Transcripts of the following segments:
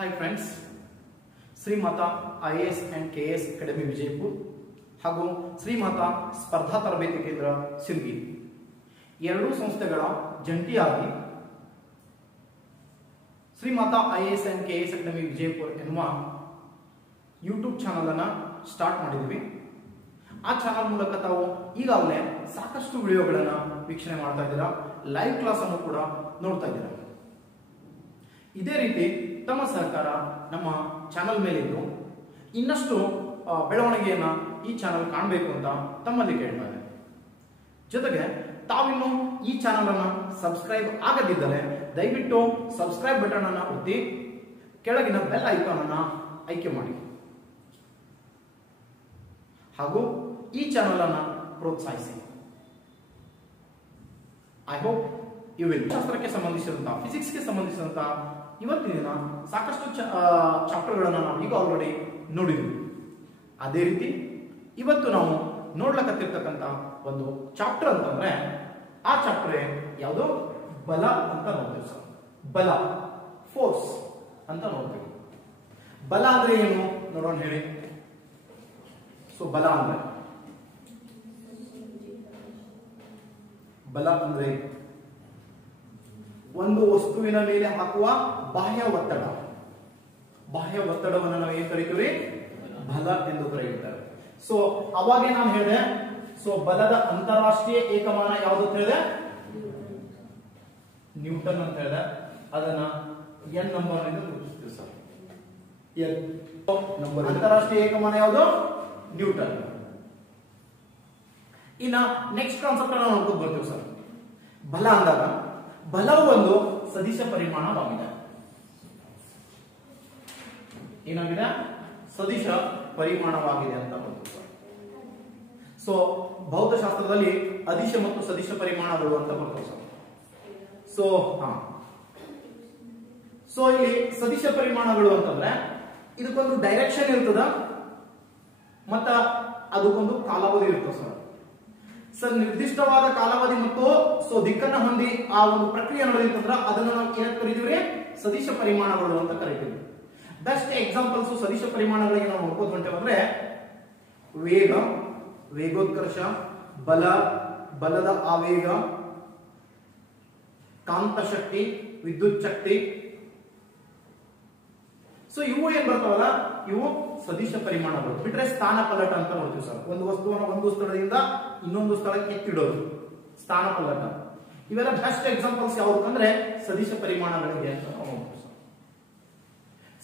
Hi friends, Shrimata IAS and KS academy Vijayapura ಹಾಗೂ ಶ್ರೀಮಾತಾ ಸ್ಪರ್ಧಾ ತರಬೇತಿ ಕೇಂದ್ರ ಸಿರ್ಗಿ ಎರಡೂ ಸಂಸ್ಥೆಗಳ ಜಂಟಿಯಾಗಿ Shrimata IAS and KS academy Vijayapura ಎನ್ನುವ ಯೂಟ್ಯೂಬ್ ಚಾನಲ್ ಅನ್ನು ಸ್ಟಾರ್ಟ್ ಮಾಡಿದ್ವಿ. ಆ ಚಾನಲ್ ಮೂಲಕ ತಾವು ಈಗಾಗಲೇ ಸಾಕಷ್ಟು ವಿಡಿಯೋಗಳನ್ನು ವೀಕ್ಷಣೆ ಮಾಡ್ತಾ ಇದ್ದೀರಾ, ಲೈವ್ ಕ್ಲಾಸ್ ಅನ್ನು ಕೂಡ ನೋಡ್ತಾ ಇದ್ದೀರಾ. ಇದೇ ರೀತಿ ತಮ್ಮ ಸಹಕಾರ ನಮ್ಮ ಚಾನಲ್ ಮೇಲಿದ್ದು ಇನ್ನಷ್ಟು ಬೆಳವಣಿಗೆಯನ್ನ ಈ ಚಾನಲ್ ಕಾಣಬೇಕು ಅಂತ ತಮ್ಮಲ್ಲಿ ಕೇಳ್ತಾ ಇದೆ. ಜೊತೆಗೆ ತಾವಿನ್ನು ಈ ಚಾನಲ್ ಅನ್ನ ಸಬ್ಸ್ಕ್ರೈಬ್ ಆಗದಿದ್ದರೆ ದಯವಿಟ್ಟು ಸಬ್ಸ್ಕ್ರೈಬ್ ಬಟನ್ ಅನ್ನ ಒತ್ತಿ ಕೆಳಗಿನ ಬೆಲ್ ಐಕಾನ್ ಅನ್ನ ಆಯ್ಕೆ ಮಾಡಿ ಹಾಗೂ ಈ ಚಾನಲ್ ಅನ್ನ ಪ್ರೋತ್ಸಾಹಿಸಿ. I hope you will. ಶಾಸ್ತ್ರಕ್ಕೆ ಸಂಬಂಧಿಸಿದಂತಹ, ಫಿಸಿಕ್ಸ್ಗೆ ಸಂಬಂಧಿಸಿದಂತಹ ಇವತ್ತಿನ ದಿನ ಸಾಕಷ್ಟು ಚಾಪ್ಟರ್ಗಳನ್ನು ನಾವು ಈಗ ಆಲ್ರೆಡಿ ನೋಡಿದ್ವಿ. ಅದೇ ರೀತಿ ಇವತ್ತು ನಾವು ನೋಡ್ಲಕತ್ತಿರ್ತಕ್ಕಂಥ ಒಂದು ಚಾಪ್ಟರ್ ಅಂತಂದ್ರೆ ಆ ಚಾಪ್ಟರ್ ಯಾವುದು? ಬಲ ಅಂತ ನೋಡ್ತೀವಿ ಸರ್. ಬಲ, ಫೋರ್ಸ್ ಅಂತ ನೋಡ್ತೀವಿ. ಬಲ ಅಂದ್ರೆ ಏನು ನೋಡೋಣ ಹೇಳಿ. ಬಲ ಅಂದ್ರೆ ಒಂದು ವಸ್ತುವಿನ ಮೇಲೆ ಹಾಕುವ ಬಾಹ್ಯ ಒತ್ತಡ. ಬಾಹ್ಯ ಒತ್ತಡವನ್ನು ನಾವು ಏನ್ ಕರೀತೀವಿ? ಬಲ ಎಂದು ಕರೆಯುತ್ತಾರೆ. ಸೊ ಅವಾಗೆ ನಾನು ಹೇಳಿದೆ, ಬಲದ ಅಂತಾರಾಷ್ಟ್ರೀಯ ಏಕಮಾನ ಯಾವುದು ಅಂತ ಹೇಳಿದೆ? ನ್ಯೂಟನ್ ಅಂತ ಹೇಳಿದೆ. ಅದನ್ನ ಎನ್ ನಂಬರ್ ನಿಂದ ಗುರುತಿಸ್ತೀವಿ ಸರ್. N number. ಅಂತಾರಾಷ್ಟ್ರೀಯ ಏಕಮಾನ ಯಾವುದು? ನ್ಯೂಟನ್. ಇನ್ನ ನೆಕ್ಸ್ಟ್ ಕಾನ್ಸೆಪ್ಟ್ ನಾವು ನೋಡ್ಕೊಂಡು ಬರ್ತೀವಿ ಸರ್. ಬಲ ಅಂದಾಗ ಬಲವು ಒಂದು ಸದಿಶ ಪರಿಮಾಣವಾಗಿದೆ. ಏನಾಗಿದೆ? ಸದಿಶ ಪರಿಮಾಣವಾಗಿದೆ ಅಂತ ಬರ್ತೀವಿ ಸರ್. ಸೊ ಭೌತಶಾಸ್ತ್ರದಲ್ಲಿ ಅದಿಶ ಮತ್ತು ಸದಿಶ ಪರಿಮಾಣಗಳು ಅಂತ ಬರ್ತವೆ ಸರ್. ಸೊ ಇಲ್ಲಿ ಸದಿಶ ಪರಿಮಾಣಗಳು ಅಂತಂದ್ರೆ ಇದಕ್ಕೊಂದು ಡೈರೆಕ್ಷನ್ ಇರ್ತದ ಮತ್ತ ಅದಕ್ಕೊಂದು ಕಾಲಾವಧಿ ಇರ್ತದೆ ಸರ್. ನಿರ್ದಿಷ್ಟವಾದ ಕಾಲಾವಧಿ ಮತ್ತು ದಿಕ್ಕನ್ನ ಹೊಂದಿ ಆ ಒಂದು ಪ್ರಕ್ರಿಯೆ ನಡೆಯುತ್ತಂದ್ರ ಅದನ್ನ ನಾವು ಏನಂತ ಕರಿತೀವಿ? ಸದಿಶ ಪರಿಮಾಣಗಳು ಅಂತ ಕರಿತೀವಿ. ಬೆಸ್ಟ್ ಎಕ್ಸಾಂಪಲ್ಸ್ ಸದಿಶ ಪರಿಮಾಣಗಳಿಗೆ ನಾವು ನೋಡ್ಕೋತ ಹೊಂಟೇವಂದ್ರೆ ವೇಗ, ವೇಗೋತ್ಕರ್ಷ, ಬಲ, ಬಲದ ಆವೇಗ, ಕಾಂತಶಕ್ತಿ, ವಿದ್ಯುತ್ ಶಕ್ತಿ. ಸೊ ಇವು ಏನ್ ಬರ್ತಾವಲ್ಲ, ಇವು ಸದಿಶ ಪರಿಮಾಣಗಳು. ಬಿಟ್ರೆ ಸ್ಥಾನ ಪಲ್ಲಟ ಅಂತ ನೋಡ್ತೀವಿ ಸರ್. ಒಂದು ವಸ್ತುವನ್ನು ಒಂದು ಸ್ಥಳದಿಂದ ಇನ್ನೊಂದು ಸ್ಥಳಕ್ಕೆ ಎತ್ತಿಡೋದು ಸ್ಥಾನ ಪಲ್ಲಟ. ಇವೆಲ್ಲ ಬೆಸ್ಟ್ ಎಕ್ಸಾಂಪಲ್ಸ್ ಯಾವುದು ಅಂದ್ರೆ ಸದಿಶ ಪರಿಮಾಣಗಳಿಗೆ ಅಂತ ನೋಡ್ತೀವಿ ಸರ್.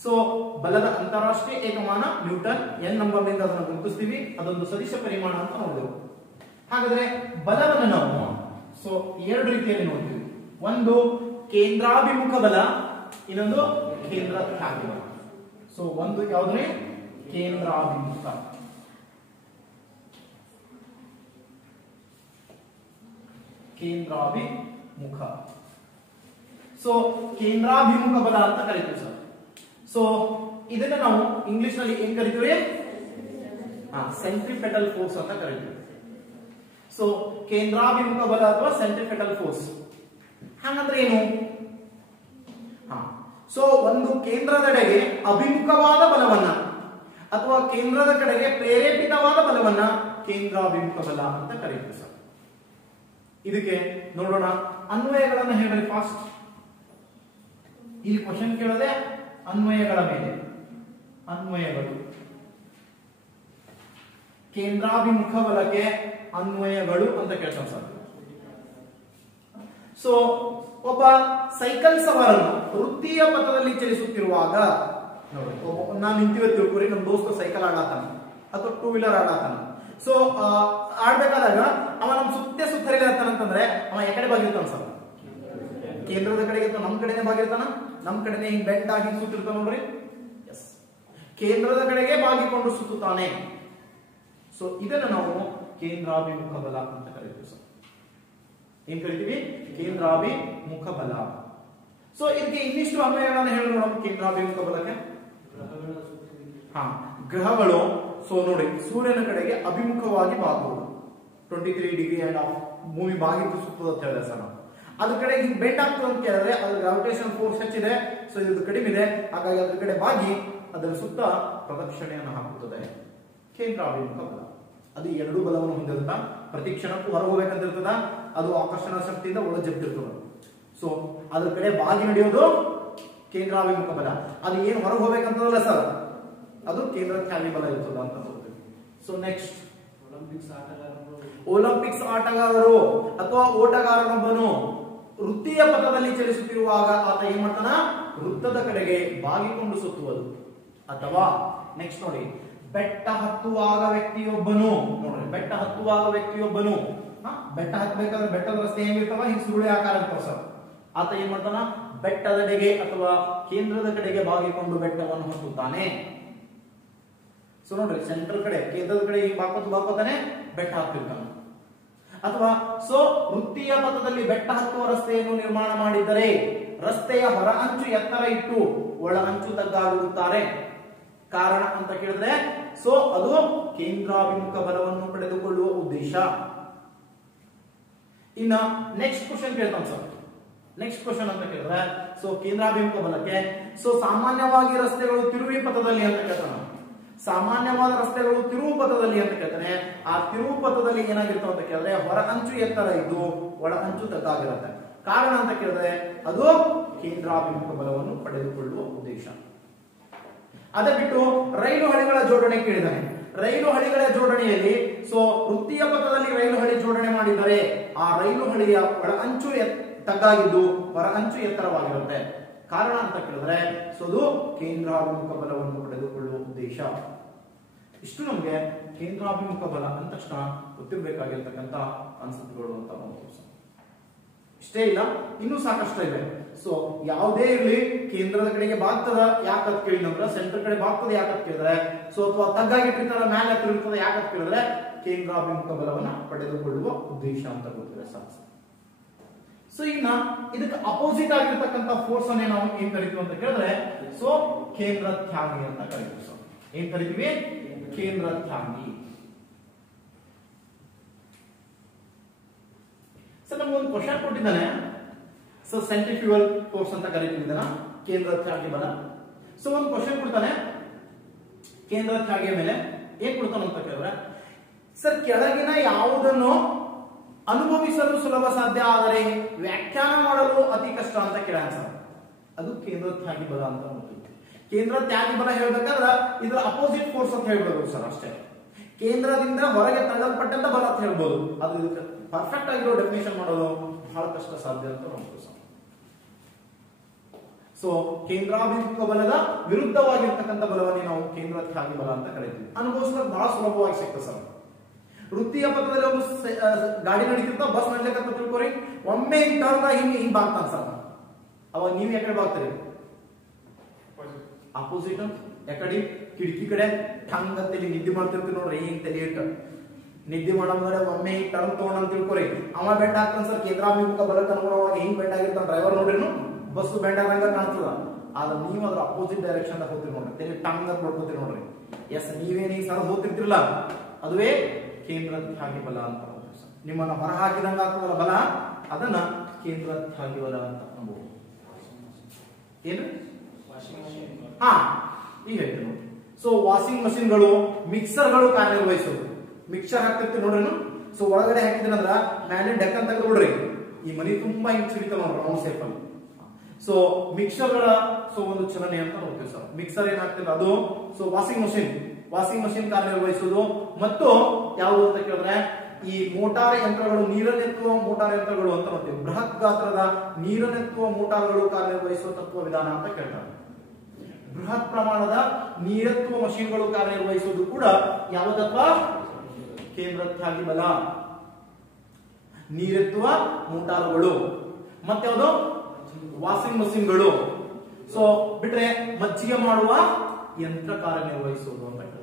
ಸೊ ಬಲದ ಅಂತಾರಾಷ್ಟ್ರೀಯ ಏಕಮಾನ ನ್ಯೂಟನ್, ಎನ್ ನಂಬರ್ ನಿಂದ ಅದನ್ನು ಗುರುತಿಸ್ತೀವಿ. ಅದೊಂದು ಸದಿಶ ಪರಿಮಾಣ ಅಂತ ನೋಡಿದೆವು. ಹಾಗಾದ್ರೆ ಬಲವನ್ನು ನಾವು ಎರಡು ರೀತಿಯಲ್ಲಿ ನೋಡ್ತೀವಿ. ಒಂದು ಕೇಂದ್ರಾಭಿಮುಖ ಬಲ, ಇನ್ನೊಂದು ಕೇಂದ್ರಾಭಿಮುಖ. ಒಂದು ಯಾವುದೇ ಕೇಂದ್ರಾಭಿಮುಖ. ಕೇಂದ್ರಾಭಿಮುಖ ಕೇಂದ್ರಾಭಿಮುಖ ಬಲ ಅಂತ ಕರಿತೀವಿ ಸರ್. ಇದನ್ನ ನಾವು ಇಂಗ್ಲಿಷ್ ನಲ್ಲಿ ಏನ್ ಕರಿತೀವಿ? ಸೆಂಟ್ರಿಪೆಟಲ್ ಫೋರ್ಸ್ ಅಂತ ಕರಿತೀವಿ. ಕೇಂದ್ರಾಭಿಮುಖ ಬಲ ಅಥವಾ ಸೆಂಟ್ರಿಪೆಟಲ್ ಫೋರ್ಸ್ ಹಾಗಂದ್ರೆ ಏನು? ಒಂದು ಕೇಂದ್ರದೆಡೆಗೆ ಅಭಿಮುಖವಾದ ಬಲವನ್ನ ಅಥವಾ ಕೇಂದ್ರದ ಕಡೆಗೆ ಪ್ರೇರೇಪಿತವಾದ ಬಲವನ್ನ ಕೇಂದ್ರಾಭಿಮುಖ ಬಲ ಅಂತ ಕರೀತೀವಿ ಸರ್. ಇದಕ್ಕೆ ನೋಡೋಣ ಅನ್ವಯಗಳನ್ನ ಹೇಳಿ ಫಾಸ್ಟ್. ಇಲ್ಲಿ ಕ್ವಶನ್ ಕೇಳದೆ ಅನ್ವಯಗಳ ಮೇಲೆ. ಅನ್ವಯಗಳು, ಕೇಂದ್ರಾಭಿಮುಖ ಬಲಕ್ಕೆ ಅನ್ವಯಗಳು ಅಂತ ಕೇಳ್ತಾನೆ ಸರ್. ಒಬ್ಬ ಸೈಕಲ್ ಸವಾರನು ವೃತ್ತೀಯ ಪಥದಲ್ಲಿ ಚಲಿಸುತ್ತಿರುವಾಗ ನೋಡಿ, ನಾನು ನಿಂತಿವೆ ತಿಳ್ಕೊರಿ, ನಮ್ಮ ದೋಸ್ತ ಸೈಕಲ್ ಆಡಾತಾನ ಅಥವಾ ಟೂ ವೀಲರ್ ಆಡಾತಾನ. ಆಡ್ಬೇಕಾದಾಗ ಅವ ನಮ್ ಸುತ್ತರಿಲ್ಲ ಅಂತಂದ್ರೆ ಅವ ಎಕಡೆ ಬಾಗಿರ್ತಾನ ಸರ್? ಕೇಂದ್ರದ ಕಡೆಗೆ ಅಥವಾ ನಮ್ ಕಡೆನೆ ಬಾಗಿರ್ತಾನ? ನಮ್ ಕಡೆನೆ ಹಿಂಗ್ ಬೆಂಡ್ ಆಗಿ ಸುತ್ತಿರ್ತಾನ ನೋಡ್ರಿ. ಎಸ್, ಕೇಂದ್ರದ ಕಡೆಗೆ ಬಾಗಿಕೊಂಡು ಸುತ್ತುತ್ತಾನೆ. ಇದನ್ನ ನಾವು ಕೇಂದ್ರಾಭಿಮುಖ ಬಲ ಅಂತ ಕರಿತೀವಿ ಸರ್. ಏನ್ ಕರಿತೀವಿ? ಕೇಂದ್ರಾಭಿಮುಖ ಬಲ. ಇದಕ್ಕೆ ಇನ್ನಿಷ್ಟು ಅನ್ವಯಗಳನ್ನ ಹೇಳಿ ನೋಡೋಣ. ಕೇಂದ್ರಾಭಿಮುಖ ಬಲಕ್ಕೆ ಗ್ರಹಗಳು ನೋಡಿ ಸೂರ್ಯನ ಕಡೆಗೆ ಅಭಿಮುಖವಾಗಿ ಬಾಗುವುದು 23 ಡಿಗ್ರಿ ಅಂಡ್ ಆಫ್ ಭೂಮಿ ಬಾಗಿದ್ದು ಸುತ್ತದ ಅಂತ ಹೇಳಿದೆ ಸರ್ ನಾವು. ಅದ್ರ ಕಡೆ ಹಿಂಗ್ ಬೆಂಡ್ ಆಗ್ತದೆ ಅಂತ ಕೇಳಿದ್ರೆ ಅದ್ರ ಗ್ರಾವಿಟೇಷನ್ ಫೋರ್ಸ್ ಹೆಚ್ಚಿದೆ, ಸೊ ಇದು ಕಡಿಮೆ ಇದೆ, ಹಾಗಾಗಿ ಅದ್ರ ಕಡೆ ಬಾಗಿ ಅದರ ಸುತ್ತ ಪ್ರದಕ್ಷಿಣೆಯನ್ನು ಹಾಕುತ್ತದೆ. ಕೇಂದ್ರಾಭಿಮುಖ ಬಲ ಅದು ಎರಡು ಬಲವನ್ನು ಹೊಂದಿರುತ್ತ, ಪ್ರತಿ ಕ್ಷಣಕ್ಕೂ ಹೊರ ಹೋಗ್ಬೇಕಂತ ಇರ್ತದ, ಅದು ಆಕರ್ಷಣ ಶಕ್ತಿಯಿಂದ ಒಳ ಜಪ್ತಿರ್ತದ. ಸೊ ಅದ್ರ ಕಡೆ ಬಾಗಿ ನಡೆಯೋದು ಕೇಂದ್ರಾಭಿಮುಖ ಬಲ. ಅದು ಏನು ಹೊರಗೆ ಹೋಗ್ಬೇಕಂತದಲ್ಲ ಸರ್, ಅದು ಕೇಂದ್ರ ತ್ಯಾಗಿ ಬಲ ಇರ್ತದ ಅಂತ ನೋಡ್ತೀವಿ. ಸೊ ನೆಕ್ಸ್ಟ್ ಒಲಿಂಪಿಕ್ಸ್ ಆಟಗಾರರು ಅಥವಾ ಓಟಗಾರನೊಬ್ಬನು ವೃತ್ತೀಯ ಪಥದಲ್ಲಿ ಚಲಿಸುತ್ತಿರುವಾಗ ಆತ ಏನ್ ಮಾಡ್ತಾನ, ವೃತ್ತದ ಕಡೆಗೆ ಬಾಗಿಕೊಂಡು ಸುತ್ತುವುದು. ಅಥವಾ ನೆಕ್ಸ್ಟ್ ನೋಡಿ, ಬೆಟ್ಟ ಹತ್ತುವಾಗ ವ್ಯಕ್ತಿಯೊಬ್ಬನು, ನೋಡ್ರಿ ಬೆಟ್ಟ ಹತ್ತುವಾಗ ವ್ಯಕ್ತಿಯೊಬ್ಬನು, ಬೆಟ್ಟ ಹತ್ತಬೇಕಾದ್ರೆ ಬೆಟ್ಟದ ರಸ್ತೆ ಹೆಂಗಿರ್ತಾವ, ಹಿಂಗ್ ಸುರುಳಿ ಆಕಾರ ಇರ್ತಾವ ಸರ್. ಆತ ಏನ್ ಮಾಡ್ತಾನ, ಬೆಟ್ಟದೆಡೆಗೆ ಅಥವಾ ಕೇಂದ್ರದ ಕಡೆಗೆ ಬಾಗಿಕೊಂಡು ಬೆಟ್ಟವನ್ನು ಹತ್ತುತ್ತಾನೆ. ಸೊ ನೋಡ್ರಿ ಸೆಂಟರ್ ಕಡೆ ಕೇಂದ್ರದ ಕಡೆ ಹಿಂಗ್ ಬಾಕೋತಾನೆ, ಬೆಟ್ಟ ಹತ್ತಿರ್ತಾನೆ. ಅಥವಾ ಸೊ ವೃತ್ತೀಯ ಪಥದಲ್ಲಿ ಬೆಟ್ಟ ಹತ್ತುವ ರಸ್ತೆಯನ್ನು ನಿರ್ಮಾಣ ಮಾಡಿದ್ದರೆ ರಸ್ತೆಯ ಹೊರ ಅಂಚು ಎತ್ತರ ಇಟ್ಟು ಒಳ ಅಂಚು ತಗ್ಗಾಗಿರುತ್ತಾರೆ. ಕಾರಣ ಅಂತ ಕೇಳಿದ್ರೆ ಸೊ ಅದು ಕೇಂದ್ರಾಭಿಮುಖ ಬಲವನ್ನು ಪಡೆದುಕೊಳ್ಳುವ ಉದ್ದೇಶ. ಇನ್ನ ನೆಕ್ಸ್ಟ್ ಕ್ವಶನ್ ಕೇಳ್ತಾನೆ ಸರ್. ನೆಕ್ಸ್ಟ್ ಕ್ವಶನ್ ಅಂತ ಕೇಳಿದ್ರೆ ಸೊ ಕೇಂದ್ರಾಭಿಮುಖ ಬಲಕ್ಕೆ ಸೊ ಸಾಮಾನ್ಯವಾಗಿ ರಸ್ತೆಗಳು ತಿರುವಿ ಪಥದಲ್ಲಿ ಅಂತ ಕೇಳ್ತಾನೆ. ಸಾಮಾನ್ಯವಾದ ರಸ್ತೆಗಳು ತಿರುವು ಪಥದಲ್ಲಿ ಅಂತ ಕೇಳ್ತಾನೆ. ಆ ತಿರುವು ಪಥದಲ್ಲಿ ಏನಾಗಿರ್ತಾವ ಅಂತ ಕೇಳಿದ್ರೆ ಹೊರ ಅಂಚು ಎತ್ತರ ಇದ್ದು ಒಳ ಅಂಚು ತಗ್ಗಾಗಿರುತ್ತೆ. ಕಾರಣ ಅಂತ ಕೇಳಿದ್ರೆ ಅದು ಕೇಂದ್ರಾಭಿಮುಖ ಬಲವನ್ನು ಪಡೆದುಕೊಳ್ಳುವ ಉದ್ದೇಶ. ಅದೇ ಬಿಟ್ಟು ರೈಲು ಹಳಿಗಳ ಜೋಡಣೆ ಕೇಳಿದಾನೆ. ರೈಲು ಹಳಿಗಳ ಜೋಡಣೆಯಲ್ಲಿ ಸೊ ವೃತ್ತೀಯ ಪಥದಲ್ಲಿ ರೈಲು ಹಳಿ ಜೋಡಣೆ ಮಾಡಿದರೆ ಆ ರೈಲು ಹಳಿಯ ಒಳ ಅಂಚು ತಗ್ಗಾಗಿದ್ದು ಹೊರ ಅಂಚು ಎತ್ತರವಾಗಿರುತ್ತೆ. ಕಾರಣ ಅಂತ ಕೇಳಿದ್ರೆ ಸೊ ಅದು ಕೇಂದ್ರಾಭಿಮುಖ ಬಲವನ್ನು ಪಡೆದುಕೊಳ್ಳುವ ಉದ್ದೇಶ. ಇಷ್ಟು ನಮ್ಗೆ ಕೇಂದ್ರಾಭಿಮುಖ ಬಲ ಅಂದ ತಕ್ಷಣ ಗೊತ್ತಿರಬೇಕಾಗಿರ್ತಕ್ಕಂಥ ಕಾನ್ಸೆಪ್ಟ್ಗಳು ಅಂತ ನೋಡ್ತೀವಿ. ಇಷ್ಟೇ ಇಲ್ಲ, ಇನ್ನೂ ಸಾಕಷ್ಟು ಇವೆ. ಸೊ ಯಾವುದೇ ಇರಲಿ ಕೇಂದ್ರದ ಕಡೆಗೆ ಬಾಗ್ತದ ಯಾಕಂತ ಕೇಳಿದ್ರೆ, ಸೆಂಟರ್ ಕಡೆ ಬಾಗ್ತದ ಯಾಕಂತ ಕೇಳಿದ್ರೆ, ಸೊ ಅಥವಾ ತಗ್ಗಾಗಿಟ್ಟಿರ್ತಾರ ಮ್ಯಾಲೆ ಹತ್ತಿರ್ತದ ಯಾಕಂತ ಕೇಳಿದ್ರೆ ಕೇಂದ್ರಾಭಿಮುಖ ಬಲವನ್ನ ಪಡೆದುಕೊಳ್ಳುವ ಉದ್ದೇಶ ಅಂತ ಗೊತ್ತಿದೆ ಸರ್. ಸೊ ಇನ್ನ ಇದಕ್ಕೆ ಅಪೋಸಿಟ್ ಆಗಿರ್ತಕ್ಕಂಥ ಫೋರ್ಸ್ ಅನ್ನೇ ನಾವು ಏನ್ ಕರಿತೀವಿ ಅಂತ ಕೇಳಿದ್ರೆ ಸೊ ಕೇಂದ್ರ ತ್ಯಾಗಿ ಅಂತ ಕರಿತೀವಿ ಸರ್. ಏನ್ ಕರಿತೀವಿ? ಕೇಂದ್ರ ತ್ಯಾಗಿ. ಸರ್ ನಮ್ಗೊಂದು ಕ್ವಶನ್ ಕೊಟ್ಟಿದ್ದಾನೆ. ಸೊ ಸೆಂಟ್ರಿಫ್ಯೂಗಲ್ ಫೋರ್ಸ್ ಅಂತ ಕರಿತಿದ್ದಾನ ಕೇಂದ್ರ ತ್ಯಾಗಿ ಬಲ. ಸೊ ಒಂದು ಕ್ವಶನ್ ಕೊಡ್ತಾನೆ ಕೇಂದ್ರ ತ್ಯಾಗಿಯ ಮೇಲೆ. ಏನ್ ಕೊಡ್ತಾನ ಅಂತ ಕೇಳಿದ್ರೆ ಸರ್ ಕೆಳಗಿನ ಯಾವುದನ್ನು ಅನುಭವಿಸಲು ಸುಲಭ ಸಾಧ್ಯ ಆದರೆ ವ್ಯಾಖ್ಯಾನ ಮಾಡಲು ಅತಿ ಕಷ್ಟ ಅಂತ ಕೇಳೋಣ ಸರ್. ಅದು ಕೇಂದ್ರ ತ್ಯಾಗಿ ಬಲ ಅಂತ ನೋಡ್ತೀವಿ. ಕೇಂದ್ರ ತ್ಯಾಗಿ ಬಲ ಹೇಳ್ಬೇಕಾದ್ರೆ ಇದರ ಅಪೋಸಿಟ್ ಫೋರ್ಸ್ ಅಂತ ಹೇಳ್ಬೋದು ಸರ್ ಅಷ್ಟೇ. ಕೇಂದ್ರದಿಂದ ಹೊರಗೆ ತಳ್ಳಲ್ಪಟ್ಟಂತ ಬಲ ಅಂತ ಹೇಳ್ಬೋದು. ಅದು ಇದಕ್ಕೆ ಪರ್ಫೆಕ್ಟ್ ಆಗಿರೋ ಡೆಫಿನೇಷನ್ ಮಾಡೋದು ಬಹಳ ಕಷ್ಟ ಸಾಧ್ಯ ಅಂತ ನೋಡ್ತೀವಿ ಸರ್. ಸೊ ಕೇಂದ್ರಾಭಿಮುಖ ಬಲದ ವಿರುದ್ಧವಾಗಿರ್ತಕ್ಕಂಥ ಬಲವನ್ನೇ ನಾವು ಕೇಂದ್ರ ತ್ಯಾಗಿ ಬಲ ಅಂತ ಕರಿತೀವಿ. ಅನುಭವಿಸೋದು ಬಹಳ ಸುಲಭವಾಗಿ ಸಿಗ್ತದೆ ಸರ್. ವೃತ್ತೀಯ ಪಥದಲ್ಲಿ ಒಂದು ಗಾಡಿ ನಡೀತಿರ್ತಾವ, ಬಸ್ ನಡೀಲಿಕ್ಕೆ ತಿಳ್ಕೊರಿ, ಒಮ್ಮೆ ಹಿಂಗ್ ಟರ್ನ್ ಹಿಂಗ್ ಬಾಗ್ತಾನ ಸರ್. ಅವಾಗ ನೀವ್ ಯಾಕಡೆ ಬಾಗ್ತೀರಿ? ಅಪೋಸಿಟ್ ಯಾಕಡೆ ಕಿಟಕಿ ಕಡೆ ಠಂಗ್ ಅಂತೇಳಿ ನಿದ್ದೆ ಮಾಡ್ತಿರ್ತೀವಿ ನೋಡ್ರಿ. ಹಿಂಗ್ ತಲೆ ಇಟ್ಟು ನಿದ್ದೆ ಮಾಡೋದ್ರೆ ಒಮ್ಮೆ ಹಿಂಗ್ ಟರ್ನ್ ತಗೊಂಡ್ ಅಂತ ತಿಳ್ಕೊರಿ. ಅವ ಬೆಂಡ್ ಆಗ್ತಾನ ಸರ್. ಕೇಂದ್ರಾಭಿಮುಖ ಬಲಕ್ಕೆ ಅನುಗುಣವಾಗಿ ಹಿಂಗ್ ಬೆಂಡ್ ಆಗಿರ್ತಾನ ಡ್ರೈವರ್ ನೋಡ್ರಿ, ಬಸ್ ಬೆಂಡ್ ಆಗಂಗ ಕಾಣ್ತದ. ಆದ್ರೆ ನೀವು ಅದ್ರ ಅಪೋಸಿಟ್ ಡೈರೆಕ್ಷನ್ ಹೋಗ್ತೀರಿ ನೋಡ್ರಿ, ತಲೆ ಟಂಗ್ ಅಂತ ನೋಡ್ಕೋತೀರಿ ನೋಡ್ರಿ. ಎಸ್ ನೀವೇನ್ ಈಗ ಸರ್ ಹೋಗ್ತಿರ್ತಿರಲ್ಲ, ಅದುವೇ ಕೇಂದ್ರ ತ್ಯಾಗಿ ಬಲ ಅಂತ. ನಿಮ್ಮನ್ನ ಹೊರ ಹಾಕಿದಂಗ ಆಗ್ತದಲ್ಲ ಬಲ, ಅದನ್ನ ಕೇಂದ್ರ ತ್ಯಾಗಿ ಬಲ ಅಂತ ಅನ್ಬೋದು. ಏನು? ಹಾ ಈಗ ಹೇಳ್ತೀನಿ ನೋಡಿ. ಸೊ ವಾಷಿಂಗ್ ಮಷಿನ್ಗಳು, ಮಿಕ್ಸರ್ಗಳು ಕಾರ್ಯನಿರ್ವಹಿಸೋದು. ಮಿಕ್ಸರ್ ಹಾಕ್ತಿರ್ತೀವಿ ನೋಡ್ರಿ. ಸೊ ಒಳಗಡೆ ಹಾಕಿದ್ರಂದ್ರ ಮೇಲೆ ಡೆಕ್ಕನ್ ತೆಗೆದು ಬಿಡ್ರಿ, ಈ ಮನಿ ತುಂಬಾ ಹಿಂಗ್ ಸಿಡಿತಾವ ನೋಡ್ರಿ ರೌಂಡ್ ಸೇಫ್ ಅಲ್ಲಿ. ಸೊ ಮಿಕ್ಸರ್ಗಳ ಸೊ ಒಂದು ಚಲನೆ ಅಂತ ನೋಡ್ತೀವಿ ಸರ್. ಮಿಕ್ಸರ್ ಏನ್ ಹಾಕ್ತಿಲ್ಲ ಅದು ಸೊ ವಾಷಿಂಗ್ ಮಷಿನ್ ಕಾರ್ಯನಿರ್ವಹಿಸುವುದು. ಮತ್ತು ಯಾವುದು ಅಂತ ಕೇಳಿದ್ರೆ ಈ ಮೋಟಾರ್ ಯಂತ್ರಗಳು, ನೀರನ್ನೆತ್ತುವ ಮೋಟಾರ್ ಯಂತ್ರಗಳು ಅಂತ ನೋಡ್ತೀವಿ. ಬೃಹತ್ ಗಾತ್ರದ ನೀರನ್ನೆತ್ತುವ ಮೋಟಾರ್ಗಳು ಕಾರ್ಯನಿರ್ವಹಿಸುವ ತತ್ವ ವಿಧಾನ ಅಂತ ಕೇಳ್ತಾರೆ. ಬೃಹತ್ ಪ್ರಮಾಣದ ನೀರೆತ್ತುವ ಮಷಿನ್ಗಳು ಕಾರ್ಯನಿರ್ವಹಿಸುವುದು ಕೂಡ ಯಾವ ತತ್ವ? ಕೇಂದ್ರ ತ್ಯಾಗಿ ಬಲ. ನೀರೆತ್ತುವ ಮೋಟಾರುಗಳು ಮತ್ತೆ ಯಾವುದು? ವಾಷಿಂಗ್ ಮಷಿನ್ಗಳು. ಸೊ ಬಿಟ್ರೆ ಮಜ್ಜಿಗೆ ಮಾಡುವ ಯಂತ್ರ ಕಾರ್ಯನಿರ್ವಹಿಸುವುದು ಅಂತ ಕೇಳ್ತಾನೆ.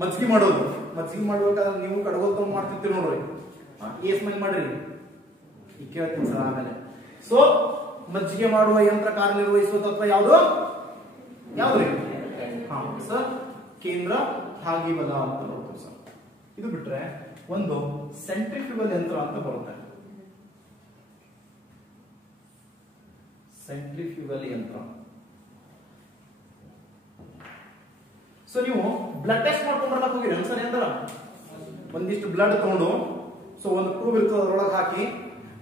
ಮಜ್ಜಿಗೆ ಮಾಡ್ಬೇಕಾದ್ರೆ ನೀವು ಕಡಗೋಲ್ ತಗೊಂಡ್ ಮಾಡ್ತಿರ್ತೀರಿ ನೋಡ್ರಿ. ಏಸ್ ಮಂದಿ ಮಾಡ್ರಿ ಈಗ ಕೇಳ್ತೀನಿ ಸರ್ ಆಮೇಲೆ. ಸೊ ಮಜ್ಜಿಗೆ ಮಾಡುವ ಯಂತ್ರ ಕಾರ್ಯನಿರ್ವಹಿಸುವ ತತ್ವ ಯಾವುದು? ಯಾವ್ದ್ರಿ? ಹಾ ಸರ್ ಕೇಂದ್ರ ತ್ಯಾಗಿ ಬಲ ಅಂತ ನೋಡ್ತೀವಿ ಸರ್. ಇದು ಬಿಟ್ರೆ ಒಂದು ಸೆಂಟ್ರಿಫ್ಯೂಗಲ್ ಯಂತ್ರ ಅಂತ ಬರುತ್ತೆ. ಸೆಂಟ್ರಿಫ್ಯೂಗಲ್ ಯಂತ್ರ. ಸೊ ನೀವು ಬ್ಲಡ್ ಟೆಸ್ಟ್ ಮಾಡ್ಕೊಂಡು ಬರ್ಲಕ್ ಹೋಗಿರಿ ಒಂದ್ಸರಿ ಅಂದ್ರ ಒಂದಿಷ್ಟು ಬ್ಲಡ್ ತಗೊಂಡು ಸೊ ಒಂದು ಟ್ಯೂಬ್ ಇರ್ತದೆ ಅದ್ರೊಳಗೆ ಹಾಕಿ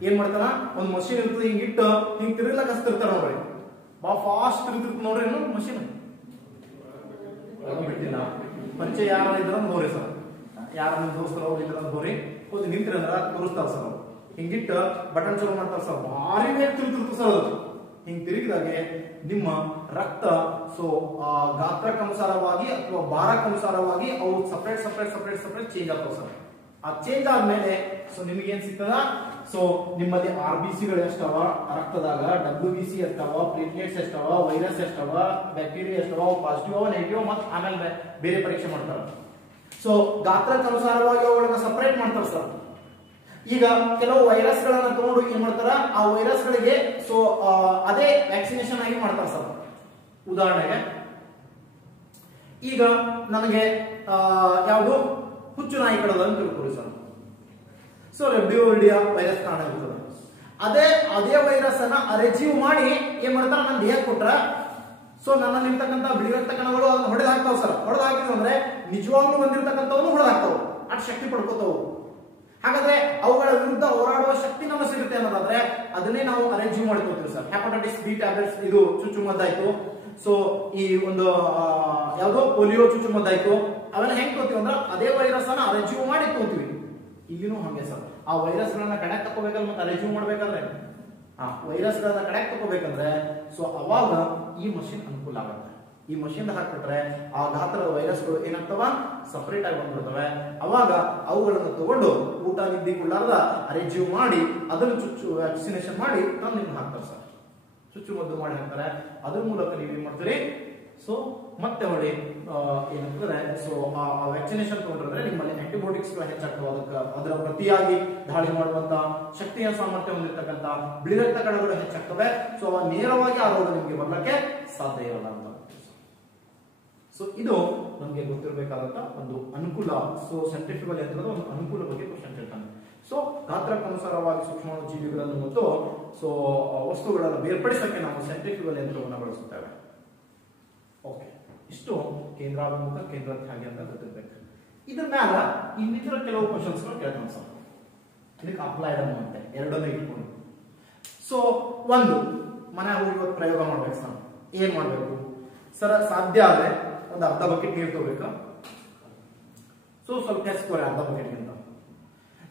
ಏನ್ ಮಾಡ್ತಾರ ಒಂದು ಮಷೀನ್ ಇರ್ತದೆ ಹಿಂಗ್ ಇಟ್ಟು ಹಿಂಗ್ ತಿರುಗ್ಲಕ್ ಹಚ್ತಿರ್ತಾರ ನೋಡ್ರಿ ಬಾ ಫಾಸ್ಟ್ ತಿರುಗ್ತಿರ್ತ ನೋಡ್ರಿ ಏನು ಮಷೀನ್ ಬಿಟ್ಟಿಲ್ಲ ಪಂಚೆ ಯಾರ ಇದ್ರ ಹೋರಿ ಸರ್ ಯಾರ ನಿಮ್ ದೋಸ್ತರು ಅವ್ರು ಇದ್ರ ಹೋರಿ ಹೋಗಿ ನಿಂತ್ರಿ ಅಂದ್ರ ತೋರಿಸ್ತಾರ ಸರ್ ಅವ್ರು ಹಿಂಗಿಟ್ಟು ಬಟನ್ ಚಾಲು ಮಾಡ್ತಾರ ಸರ್ ಭಾರಿ ವೇಗ ತಿರುಗ್ತಿರ್ತ ಸರ್ ಅದು ಹಿಂಗ್ ತಿರುಗಿದಾಗೆ ನಿಮ್ಮ ರಕ್ತ ಸೊ ಗಾತ್ರಕ್ಕನುಸಾರವಾಗಿ ಅಥವಾ ಭಾರಕ್ಕನುಸಾರವಾಗಿ ಅವು ಸಪರೇಟ್ ಚೇಂಜ್ ಆಗ್ತಾವ ಸರ್. ಆ ಚೇಂಜ್ ಆದ್ಮೇಲೆ ಸೊ ನಿಮ್ಗೆ ಏನ್ ಸಿಗ್ತದ ಸೊ ನಿಮ್ಮಲ್ಲಿ RBC ಗಳು ಎಷ್ಟವ ರಕ್ತದಾಗ, WBC ಎಷ್ಟವ, ಪ್ಲೇಟ್ಲೆಟ್ಸ್ ಎಷ್ಟವ, ವೈರಸ್ ಎಷ್ಟವ, ಬ್ಯಾಕ್ಟೀರಿಯಾ ಎಷ್ಟವ, ಪಾಸಿಟಿವ್ ನೆಗೆಟಿವ್ ಮತ್ತೆ ಆಮೇಲೆ ಬೇರೆ ಪರೀಕ್ಷೆ ಮಾಡ್ತಾರ. ಸೊ ಗಾತ್ರಕ್ಕನುಸಾರವಾಗಿ ಅವುಗಳನ್ನ ಸಪರೇಟ್ ಮಾಡ್ತಾರ ಸರ್. ಈಗ ಕೆಲವು ವೈರಸ್ ಗಳನ್ನ ತಗೊಂಡು ಏನ್ ಮಾಡ್ತಾರ ಆ ವೈರಸ್ ಗಳಿಗೆ ಸೊ ಅದೇ ವ್ಯಾಕ್ಸಿನೇಷನ್ ಆಗಿ ಮಾಡ್ತಾರ ಸರ್. ಉದಾಹರಣೆಗೆ ಈಗ ನನಗೆ ಯಾವುದು ಹುಚ್ಚು ನಾಯಿ ಕಡದ ಅಂತ ತಿಳ್ಕೊಳ್ಳಿ ಸರ್. ಸೊ ರೆಬ್ಡಿಯೋವಿರಿಡಿಯಾ ವೈರಸ್ ಕಾರಣ ಇರ್ತದೆ. ಅದೇ ವೈರಸ್ ಅನ್ನ ಅರೆಜೀವ್ ಮಾಡಿ ಏನ್ ಮಾಡ್ತಾರ ನನ್ನ ದೇಹಕ್ಕೆ ಕೊಟ್ರ ಸೊ ನನ್ನಲ್ಲಿರ್ತಕ್ಕಂಥ ಬಿಳಿ ರಕ್ತ ಕಣಗಳು ಅದನ್ನ ಹೊಡೆದು ಹಾಕ್ತಾವ ಸರ್. ಹೊಡೆದು ಹಾಕಿದ್ವು ಅಂದ್ರೆ ನಿಜವಾಗ್ಲೂ ಬಂದಿರತಕ್ಕಂಥವನ್ನು ಹೊಡೆದು ಹಾಕ್ತಾವ, ಅಷ್ಟು ಶಕ್ತಿ ಪಡ್ಕೋತಾವು. ಹಾಗಾದ್ರೆ ಅವುಗಳ ವಿರುದ್ಧ ಹೋರಾಡುವ ಶಕ್ತಿ ನಮಗೆ ಸಿಗುತ್ತೆ ಅನ್ನೋದಾದ್ರೆ ಅದನ್ನೇ ನಾವು ಅರೆಂಜೀವ್ ಮಾಡ್ಕೊತೀವಿ ಸರ್. ಹೆಪಟೈಟಿಸ್ ಬಿ ಟ್ಯಾಬ್ಲೆಟ್ಸ್ ಇದು ಚುಚ್ಚುಮದ್ದಾಯ್ತು. ಸೊ ಈ ಒಂದು ಯಾವ್ದೋ ಪೋಲಿಯೋ ಚುಚ್ಚುಮದ್ದಾಯ್ತು. ಅವೆಲ್ಲ ಹೆಂಗ್ ತಗೋತೀವಿ ಅಂದ್ರೆ ಅದೇ ವೈರಸ್ ಅನ್ನ ಅರೆಂಜೀವ್ ಮಾಡಿ ತಗೋತೀವಿ. ಇಲ್ಲಿನೂ ಹಂಗೆ ಸರ್. ಆ ವೈರಸ್ ಗಳನ್ನ ಕಡೆಕ್ ತಗೋಬೇಕಲ್ಲ ಮತ್ತೆ ಅರೆಂಜೀವ್ ಮಾಡ್ಬೇಕಾದ್ರೆ ವೈರಸ್ ಗಳನ್ನ ಕಡೆಕ್ ತಗೋಬೇಕಂದ್ರೆ ಸೊ ಅವಾಗ ಈ ಮಷಿನ್ ಅನುಕೂಲ ಆಗುತ್ತೆ. ಈ ಮಷಿನ್ ಹಾಕ್ಬಿಟ್ರೆ ಆ ಗಾತ್ರದ ವೈರಸ್ಗಳು ಏನಾಗ್ತವ ಸಪರೇಟ್ ಆಗಿ ಬಂದ್ಬಿಡ್ತವೆ. ಅವಾಗ ಅವುಗಳನ್ನು ತಗೊಂಡು ಊಟ ನಿದ್ದೆ ಕೊಡಲಾರ್ದ ಅರೆಂಜೀವ್ ಮಾಡಿ ಅದನ್ನು ವ್ಯಾಕ್ಸಿನೇಷನ್ ಮಾಡಿ ತಂದು ನಿಮ್ಗೆ ಹಾಕ್ತಾರೆ ಸರ್. ಚುಚ್ಚುಮದ್ದು ಮಾಡಿ ಹಾಕ್ತಾರೆ. ಅದ್ರ ಮೂಲಕ ನೀವು ಏನ್ ಮಾಡ್ತೀರಿ ಸೊ ಮತ್ತೆ ಹೊಡಿ ಏನಾಗ್ತದೆ ಸೊ ಆ ವ್ಯಾಕ್ಸಿನೇಷನ್ ತಗೊಂಡ್ರೆ ನಿಮ್ಮಲ್ಲಿ ಆಂಟಿಬಯೋಟಿಕ್ಸ್ ಹೆಚ್ಚಾಗ್ತವೆ. ಅದಕ್ಕೆ ಅದರ ಪ್ರತಿಯಾಗಿ ದಾಳಿ ಮಾಡುವಂತ ಶಕ್ತಿಯ ಸಾಮರ್ಥ್ಯ ಹೊಂದಿರತಕ್ಕಂತ ಬಿಳಿ ರಕ್ತ ಕಣಗಳು ಹೆಚ್ಚಾಗ್ತವೆ. ಸೊ ನೇರವಾಗಿ ಆ ರೋಗ ನಿಮಗೆ ಬರ್ಲಿಕ್ಕೆ ಸಾಧ್ಯ ಇರಲ್ಲ ಅಂತ. ಸೊ ಇದು ನಮಗೆ ಗೊತ್ತಿರಬೇಕಾದಂತ ಒಂದು ಅನುಕೂಲ. ಸೊ ಸೆಂಟ್ರಿಫ್ಯೂಗಲ್ ಯಂತ್ರದ ಒಂದು ಅನುಕೂಲ ಬಗ್ಗೆ ಕ್ವಶನ್ ಕೇಳ್ತಾನೆ. ಸೊ ಗಾತ್ರಕ್ಕನುಸಾರವಾಗಿ ಸೂಕ್ಷ್ಮ ಜೀವಿಗಳನ್ನು ಮತ್ತು ಸೊ ವಸ್ತುಗಳನ್ನು ಬೇರ್ಪಡಿಸಕ್ಕೆ ನಾವು ಸೆಂಟ್ರಿಫ್ಯೂಗಲ್ ಯಂತ್ರವನ್ನು ಬಳಸುತ್ತೇವೆ. ಓಕೆ, ಇಷ್ಟು ಕೇಂದ್ರಾಭಿಮುಖ ಕೇಂದ್ರತ್ಯಾಗಿ ಅಂತ ಗೊತ್ತಿರ್ಬೇಕು. ಇದ್ರ ಮ್ಯಾಲ ಇನ್ನಿತರ ಕೆಲವು ಕ್ವಶನ್ಸ್ ಕೇಳ್ತಾನೆ ಸರ್. ಇದಕ್ಕೆ ಅಪ್ಲೈಡ್ ಅನ್ನುವಂತೆ ಎರಡನ್ನೂ ಇಟ್ಕೊಂಡು ಸೊ ಒಂದು ಮನೆ ಹೋಗಿ ಇವತ್ತು ಪ್ರಯೋಗ ಮಾಡ್ಬೇಕು ಸರ್. ಏನ್ ಮಾಡ್ಬೇಕು ಸರ್? ಸಾಧ್ಯ ಆದ್ರೆ ಒಂದು ಅರ್ಧ ಬಕೆಟ್ ನೀರು ತಗೋಬೇಕು. ಸೊ ಸ್ವಲ್ಪ ಹೆಚ್ಚುತ್ತಾರೆ ಅರ್ಧ ಬಕೆಟ್ಗಿಂತ.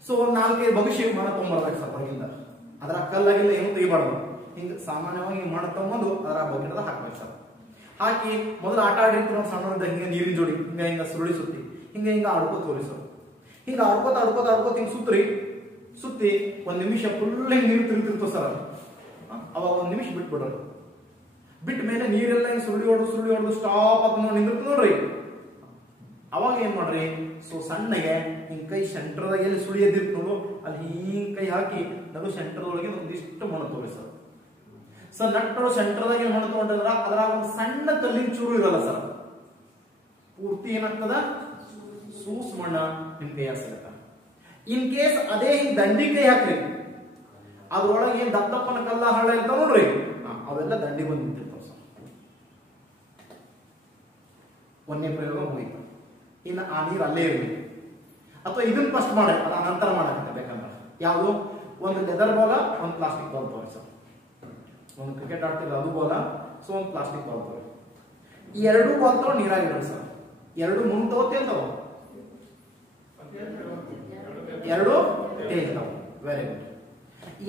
ಸೊ ಒಂದ್ 4-5 ಭವಿಷ್ಯ ಮಣ ತೊಗೊಂಬರ್ಬೇಕು ಸರ್ ಹೊರಗಿಂದ. ಅದರ ಕಲ್ಲಾಗಿಲ್ಲ ಏನು ತೆಗಿಬಾರ್ದು. ಹಿಂಗ ಸಾಮಾನ್ಯವಾಗಿ ಮಣ ತಗೊಂಡು ಅದರ ಬಕೆಟ್ ಹಾಕ್ಬೇಕು ಸರ್. ಹಾಕಿ ಮೊದಲು ಆಟ ಆಡಿರ್ತೀವಿ ನಾವು ಸಣ್ಣ ಹಿಂಗ ನೀರಿನ ಜೋಡಿ ಹಿಂಗ ಸುರುಳಿ ಸುತ್ತಿ ಹಿಂಗ ಆಡ್ಕೋತ ಹೋರಿ ಸರ್. ಹಿಂಗ ಆಡ್ಕೋತ ಹಿಂಗ ಸುತ್ತಿ 1 ನಿಮಿಷ ಫುಲ್ ಹಿಂಗ್ ನೀರು ತಿರುಗ್ತಿರ್ತವ ಸರ್. ಅವಾಗ 1 ನಿಮಿಷ ಬಿಟ್ಬಿಡ್ರಿ. ಬಿಟ್ಟ ಮೇಲೆ ನೀರೆಲ್ಲ ಹಿಂಗ್ ಸುರುಳಿ ಹೊಡೆದು ಸ್ಟಾಪ್ ಆಗ ನಿಂದಿರ್ತ ನೋಡ್ರಿ. ಅವಾಗ ಏನ್ ಮಾಡ್ರಿ ಸೊ ಸಣ್ಣಗೆ ಹಿಂಗ್ ಕೈ ಸೆಂಟರ್ದಾಗ ಎಲ್ಲಿ ಸುಳಿ ಎದ್ದಿರ್ತ ನೋಡು ಅಲ್ಲಿ ಹಿಂಗ್ ಕೈ ಹಾಕಿ ನಡು ಸೆಂಟರ್ ಒಳಗೆ ಒಂದಿಷ್ಟು ಮಣ ತೋರಿ ಸರ್. ಸರ್ ನಟ್ಟು ಸೆಂಟರ್ದಾಗ ಏನ್ ಮಣ ತಗೊಂಡ್ರ ಅದ್ರಾಗ ಒಂದು ಸಣ್ಣ ಕಲ್ಲಿನ ಚೂರು ಇರಲ್ಲ ಸರ್. ಪೂರ್ತಿ ಏನಾಗ್ತದ ಸೂಸ್ ಮಣ್ಣ ನಿಮ್ ಕೈ ಹಾಕ್ಸಕ. ಇನ್ ಕೇಸ್ ಅದೇ ಹಿಂಗ್ ದಂಡಿ ಕೈ ಹಾಕ್ರಿ ಅದ್ರೊಳಗೆ ಏನ್ ದಪ್ಪನ ಕಲ್ಲ ಹಳ್ಳ ಇರ್ತಾವ ನೋಡ್ರಿ ಅವೆಲ್ಲ ದಂಡಿ ಬಂದು ನಿಂತಿರ್ತಾವ ಸರ್. ಒಂದೇ ಪ್ರಯೋಗ ಮುಗಿತು. ಇನ್ನು ಆ ನೀರು ಅಲ್ಲೇ ಇರಲಿ ಅಥವಾ ಇದನ್ನ ಫಸ್ಟ್ ಮಾಡಿ ಅದ ನಂತರ ಮಾಡಕ್ಕೆ ಬೇಕಂದ್ರೆ ಯಾವುದು ಒಂದು ಲೆದರ್ ಬಾಲ ಒಂದು ಪ್ಲಾಸ್ಟಿಕ್ ಬಾಲ್ ತೋರಿ ಸರ್. ಒಂದು ಕ್ರಿಕೆಟ್ ಆಡ್ತಿಲ್ಲ ಅದು ಬಾಲ. ಸೊ ಒಂದು ಪ್ಲಾಸ್ಟಿಕ್ ಬಾಲ್ ತೋರಿ. ಈ 2 ಬಾಲ್ ತಗೊಂಡು ನೀರಾಗಿರಲಿ ಸರ್. 2 ಮುಂದ್ ತಗೋತಿ ಅಂತಾವ 2 ತೇಲ್ತಾವ. Very good.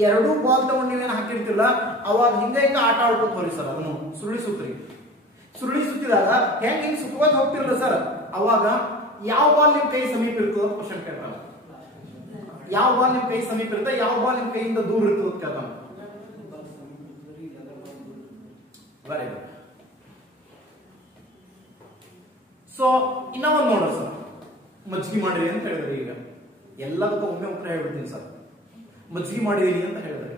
2 ಬಾಲ್ ತಗೊಂಡು ನೀವೇನು ಹಾಕಿರ್ತಿಲ್ಲ ಅವಾಗ ಹಿಂಗ ಆಟ ಆಡ್ಕೊತ ಹೋರಿ ಸರ್. ಅದನ್ನು ಸುರುಳಿ ಸುತ್ತಿದಾಗ ಹಿಂಗ್ ಸುತ್ತಕೋತ ಹೋಗ್ತಿರಲ್ಲ ಸರ್. ಅವಾಗ ಯಾವ ಬಾಲ್ ನಿಮ್ ಕೈ ಸಮೀಪ ಇರ್ತದ ಕ್ವಶನ್ ಕೇಳ್ತಾನೆ. ಯಾವ ಬಾಲ್ ನಿಮ್ ಕೈ ಸಮೀಪ ಇರುತ್ತೆ, ಯಾವ ಬಾಲ್ ನಿಮ್ ಕೈಯಿಂದ ದೂರ ಇರ್ತದ ಅಂತ ಕೇಳ್ತಾನೆ. Very good. ಸೊ ಇನ್ನ ಒಂದ್ ನೋಡ್ರಿ ಸರ್. ಮಜ್ಜಿಗೆ ಮಾಡಿರಿ ಅಂತ ಹೇಳಿದ್ರಿ. ಈಗ ಎಲ್ಲದಕ್ಕೂ ಒಮ್ಮೆ ಉತ್ತರ ಹೇಳ್ಬಿಡ್ತೀನಿ ಸರ್. ಮಜ್ಜಿಗೆ ಮಾಡಿದೀನಿ ಅಂತ ಹೇಳಿದ್ರಿ.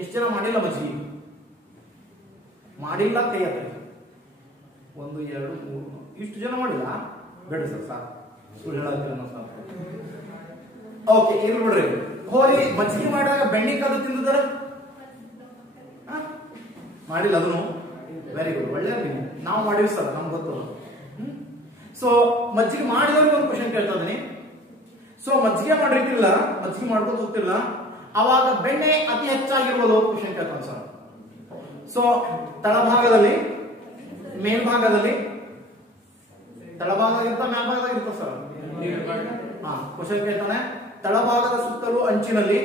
ಎಷ್ಟು ಜನ ಮಾಡಿಲ್ಲ ಮಜ್ಜಿಗೆ? ಮಾಡಿಲ್ಲ ಕೈ ಹತ್ರಿ. 1 2 3 ಇಷ್ಟು ಜನ ಮಾಡಿಲ್ಲ. ಬೇಡ ಸರ್ ಸಾಕು ಸುಳ್ಳು ಹೇಳತ್ತೀರ. ಓಕೆ ಇರ್ಲಿ ಬಿಡ್ರಿ. ಹೋರಿ ಮಜ್ಜಿಗೆ ಮಾಡಿದಾಗ ಬೆಣ್ಣೆ ಕಾದು ತಿಂದಿದಾರ ಮಾಡಿಲ್ಲ ಅದನ್ನು ವೆರಿ ಗುಡ್, ಒಳ್ಳೆ ನೀವು ನಾವು ಮಾಡಿವಿ ಸರ್, ನಮ್ಗೆ ಗೊತ್ತು. ಸೊ ಮಜ್ಜಿಗೆ ಮಾಡಿದವ್ರಿಗೆ ಒಂದು ಕ್ವಶನ್ ಕೇಳ್ತಾ ಇದೀನಿ. ಸೊ ಮಜ್ಜಿಗೆ ಮಾಡಿರ್ತಿಲ್ಲ, ಮಜ್ಜಿಗೆ ಮಾಡ್ಕೊಂಡು ಹೋಗ್ತಿಲ್ಲ, ಅವಾಗ ಬೆಣ್ಣೆ ಅತಿ ಹೆಚ್ಚಾಗಿರ್ಬೋದು ಕ್ವಶನ್ ಕೇಳ್ತಾನೆ ಸರ್. ಸೊ ತಳಭಾಗದಲ್ಲಿ, ಮೇಲ್ಭಾಗದಲ್ಲಿ, ತಳಭಾಗದಾಗಿರ್ತ ಮೇಲ್ಭಾಗದಾಗಿರ್ತ ಸರ್. ಹಾ, ಕ್ವಶನ್ ಕೇಳ್ತಾನೆ, ತಳಭಾಗದ ಸುತ್ತಲೂ ಅಂಚಿನಲ್ಲಿ,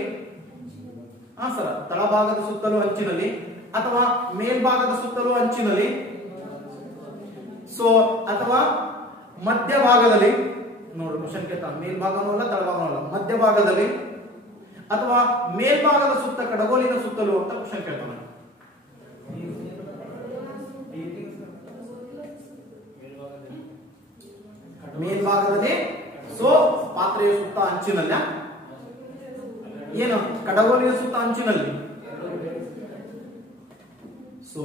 ಹಾ ಸರ್, ತಳಭಾಗದ ಸುತ್ತಲೂ ಅಂಚಿನಲ್ಲಿ ಅಥವಾ ಮೇಲ್ಭಾಗದ ಸುತ್ತಲೂ ಅಂಚಿನಲ್ಲಿ, ಸೊ ಅಥವಾ ಮಧ್ಯಭಾಗದಲ್ಲಿ, ನೋಡಿ ಕ್ವಶನ್ ಕೇಳ್ತಾನೆ, ಮೇಲ್ಭಾಗನೂ ಅಲ್ಲ ತಳಭಾಗನೂ ಅಲ್ಲ, ಮಧ್ಯಭಾಗದಲ್ಲಿ ಅಥವಾ ಮೇಲ್ಭಾಗದ ಸುತ್ತ ಕಡಗೋಲಿನ ಸುತ್ತಲೂ ಅಂತ ಕ್ವಶನ್ ಕೇಳ್ತಾನೆ. ಮೇಲ್ಭಾಗದಲ್ಲಿ, ಸೊ ಪಾತ್ರೆಯ ಸುತ್ತ ಅಂಚಿನಲ್ಲ, ಏನು ಕಡಗೋಲಿನ ಸುತ್ತ ಅಂಚಿನಲ್ಲಿ. ಸೊ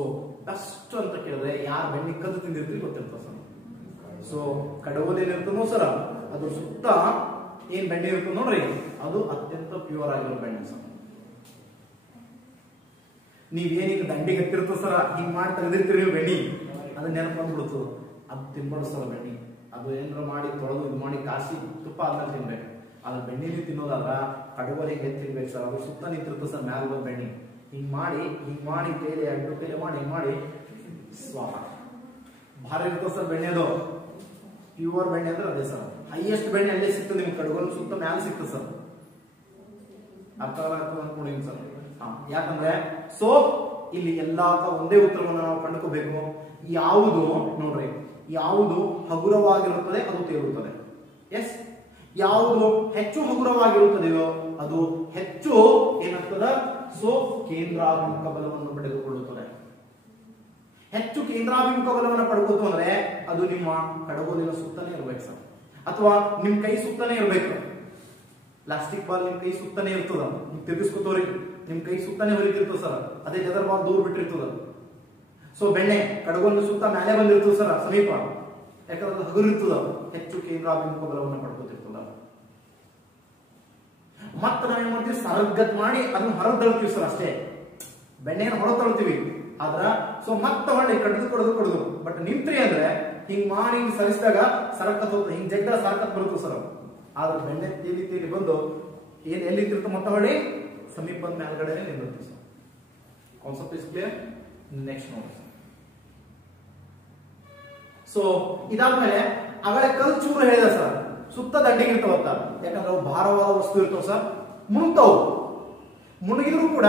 ಬೆಸ್ಟ್ ಅಂತ ಕೇಳಿದ್ರೆ ಯಾರು ಬೆಣ್ಣೆ ಕದ್ದು ತಿಂದಿರ್ತೀರಿ ಗೊತ್ತಿರ್ತದೆ ಸರ್. ಸೊ ಕಡಗೋಲಿಯಲ್ಲಿ ಇರ್ತನೋ ಸರ, ಅದು ಸುತ್ತ ಏನ್ ಬೆಣ್ಣೆ ಇರ್ತದೆ ನೋಡ್ರಿ, ಅದು ಅತ್ಯಂತ ಪ್ಯೂರ್ ಆಗಿರೋ ಬೆಣ್ಣೆ ಸರ್. ನೀವೇನೀಗ ದಂಡಿಗೆ ಹತ್ತಿರ್ತದ ಸರ, ಹಿಂಗ್ ಮಾಡಿ ತೆಗೆದಿರ್ತೀರಿ ನೀವು ಬೆಣ್ಣೆ, ಅದನ್ನ ನೆನಪು ಬಂದ್ಬಿಡ್ತದ, ಅದು ತಿನ್ಬಾರ್ದು ಸರ್ ಬೆಣ್ಣೆ. ಅದು ಏನಾರ ಮಾಡಿ ತೊಳೆದು ಇದು ಮಾಡಿ ಕಾಸಿ ತುಪ್ಪ ಆದ್ಮೇಲೆ ತಿನ್ಬೇಕು. ಅದು ಬೆಣ್ಣೆಲಿ ತಿನ್ನೋದಾದ್ರ ಕಡಗೋಲಿಗೆ ಎದ್ದು ತಿನ್ಬೇಕು ಸರ್, ಅದು ಸುತ್ತ ನಿಂತಿರ್ತದೆ ಸರ್ ಮ್ಯಾಲ ಬಂದ್ ಬೆಣ್ಣೆ. ಹಿಂಗ್ ಮಾಡಿ ಕೈಲಿ ಎರಡು ಕೈಲಿ ಮಾಡಿ ಸ್ವಾಹ ಭಾರಿ ಇರ್ತದೆ ಸರ್ ಬೆಣ್ಣೆ. ಅದು ಪ್ಯೂರ್ ಬೆಣ್ಣೆ ಅಂದ್ರೆ ಅದೇ ಸರ್, ಹೈಯೆಸ್ಟ್ ಬೆಣ್ಣೆ ಅಲ್ಲೇ ಸಿಗ್ತದೆ ನಿಮ್ಗೆ, ಕಡಗೋಲಿ ಸುತ್ತ ಮ್ಯಾಲ ಸಿಗ್ತದೆ ಸರ್. ಅರ್ಥ ಅನ್ಕೊಂಡಿನಿ ಸರ್. ಯಾಕಂದ್ರೆ ಸೊ ಇಲ್ಲಿ ಎಲ್ಲಾ ಒಂದೇ ಉತ್ತರವನ್ನು ನಾವು ಕಂಡುಕೋಬೇಕು. ಯಾವುದು ನೋಡ್ರಿ, ಯಾವುದು ಹಗುರವಾಗಿರುತ್ತದೆ ಅದು ತೇಲುತ್ತದೆ. ಎಸ್, ಯಾವುದು ಹೆಚ್ಚು ಹಗುರವಾಗಿರುತ್ತದೆಯೋ ಅದು ಹೆಚ್ಚು ಏನಾಗ್ತದ, ಸೊ ಕೇಂದ್ರಾಭಿಮುಖ ಬಲವನ್ನು ಪಡೆದುಕೊಳ್ಳುತ್ತದೆ. ಹೆಚ್ಚು ಕೇಂದ್ರಾಭಿಮುಖ ಬಲವನ್ನು ಪಡ್ಕೋತು ಅಂದ್ರೆ ಅದು ನಿಮ್ಮ ಕಡಗೋಲಿನ ಸುತ್ತನೇ ಇರ್ಬೇಕು ಸರ್, ಅಥವಾ ನಿಮ್ ಕೈ ಸುತ್ತನೇ ಇರ್ಬೇಕು. ಪ್ಲಾಸ್ಟಿಕ್ ಬಾಲ್ ನಿಮ್ ಕೈ ಸುತ್ತನೇ ಇರ್ತದ, ನಿಮ್ ತಿರ್ಗಿಸ್ಕೊತವ್ರಿ ನಿಮ್ ಕೈ ಸುತ್ತನೇ ಹೊಲಿತಿರ್ತದ ಸರ್, ಅದೇ ಲೆದರ್ ಬಾಲ್ ದೂರ ಬಿಟ್ಟಿರ್ತದ. ಸೊ ಬೆಣ್ಣೆ ಕಡಗೋಲಿನ ಸುತ್ತ ಮೇಲೆ ಬಂದಿರ್ತದ ಸರ್ ಸಮೀಪ, ಯಾಕಂದ್ರೆ ಹಗುರಿರ್ತದ, ಹೆಚ್ಚು ಕೇಂದ್ರಾಭಿಮುಖ ಬಲವನ್ನು ಪಡ್ಕೋತಿರ್ತದ. ಮತ್ತೆ ನಾವೇನ್ ಮಾಡ್ತೀವಿ, ಸರಗತ್ ಮಾಡಿ ಅದನ್ನ ಹೊರಗೆ ತಳ್ತೀವಿ ಸರ್, ಅಷ್ಟೇ ಬೆಣ್ಣೆಯನ್ನು ಹೊರಗೆ ತಳ್ತೀವಿ. ಆದ್ರ ಸೊ ಮತ್ತೆ ಹೊಳ್ಳಿ ಕಡ್ದು ಬಟ್ ನಿಂತ್ರಿ ಅಂದ್ರೆ ಹಿಂಗ್ ಮಾಡಿ ಹಿಂಗ್ ಸರಿಸಿದಾಗ ಸರಕತ್ ಹೋಗ್ತದೆ, ಹಿಂಗ್ ಜಗ್ಗ ಸರಕತ್ ಬರುತ್ತೆ ಸರ್. ಆದ್ರೆ ಬೆಣ್ಣೆ ತೇಲಿ ಬಂದು ಏನ್ ಎಲ್ಲಿ ತಿರ್ತ ಮತ್ತೆ ಹೊಳ್ಳಿ ಸಮೀಪ ಮೇಲ್ಗಡೆ ನಿಂದಿರುತ್ತೆ sir. Concept is clear. Next ನೋಡಿ. ಸೊ ಇದಾದ್ಮೇಲೆ ಅವಳೆ ಕಲ್ ಚೂರು ಹೇಳಿದ ಸರ್, ಸುತ್ತ ದಂಡಿಗೆ ಇರ್ತಾವತ್ತ, ಯಾಕಂದ್ರೆ ಅವು ಭಾರವಾದ ವಸ್ತು ಇರ್ತಾವ ಸರ್, ಮುಳುಗ್ತಾವು. ಮುಳುಗಿದ್ರು ಕೂಡ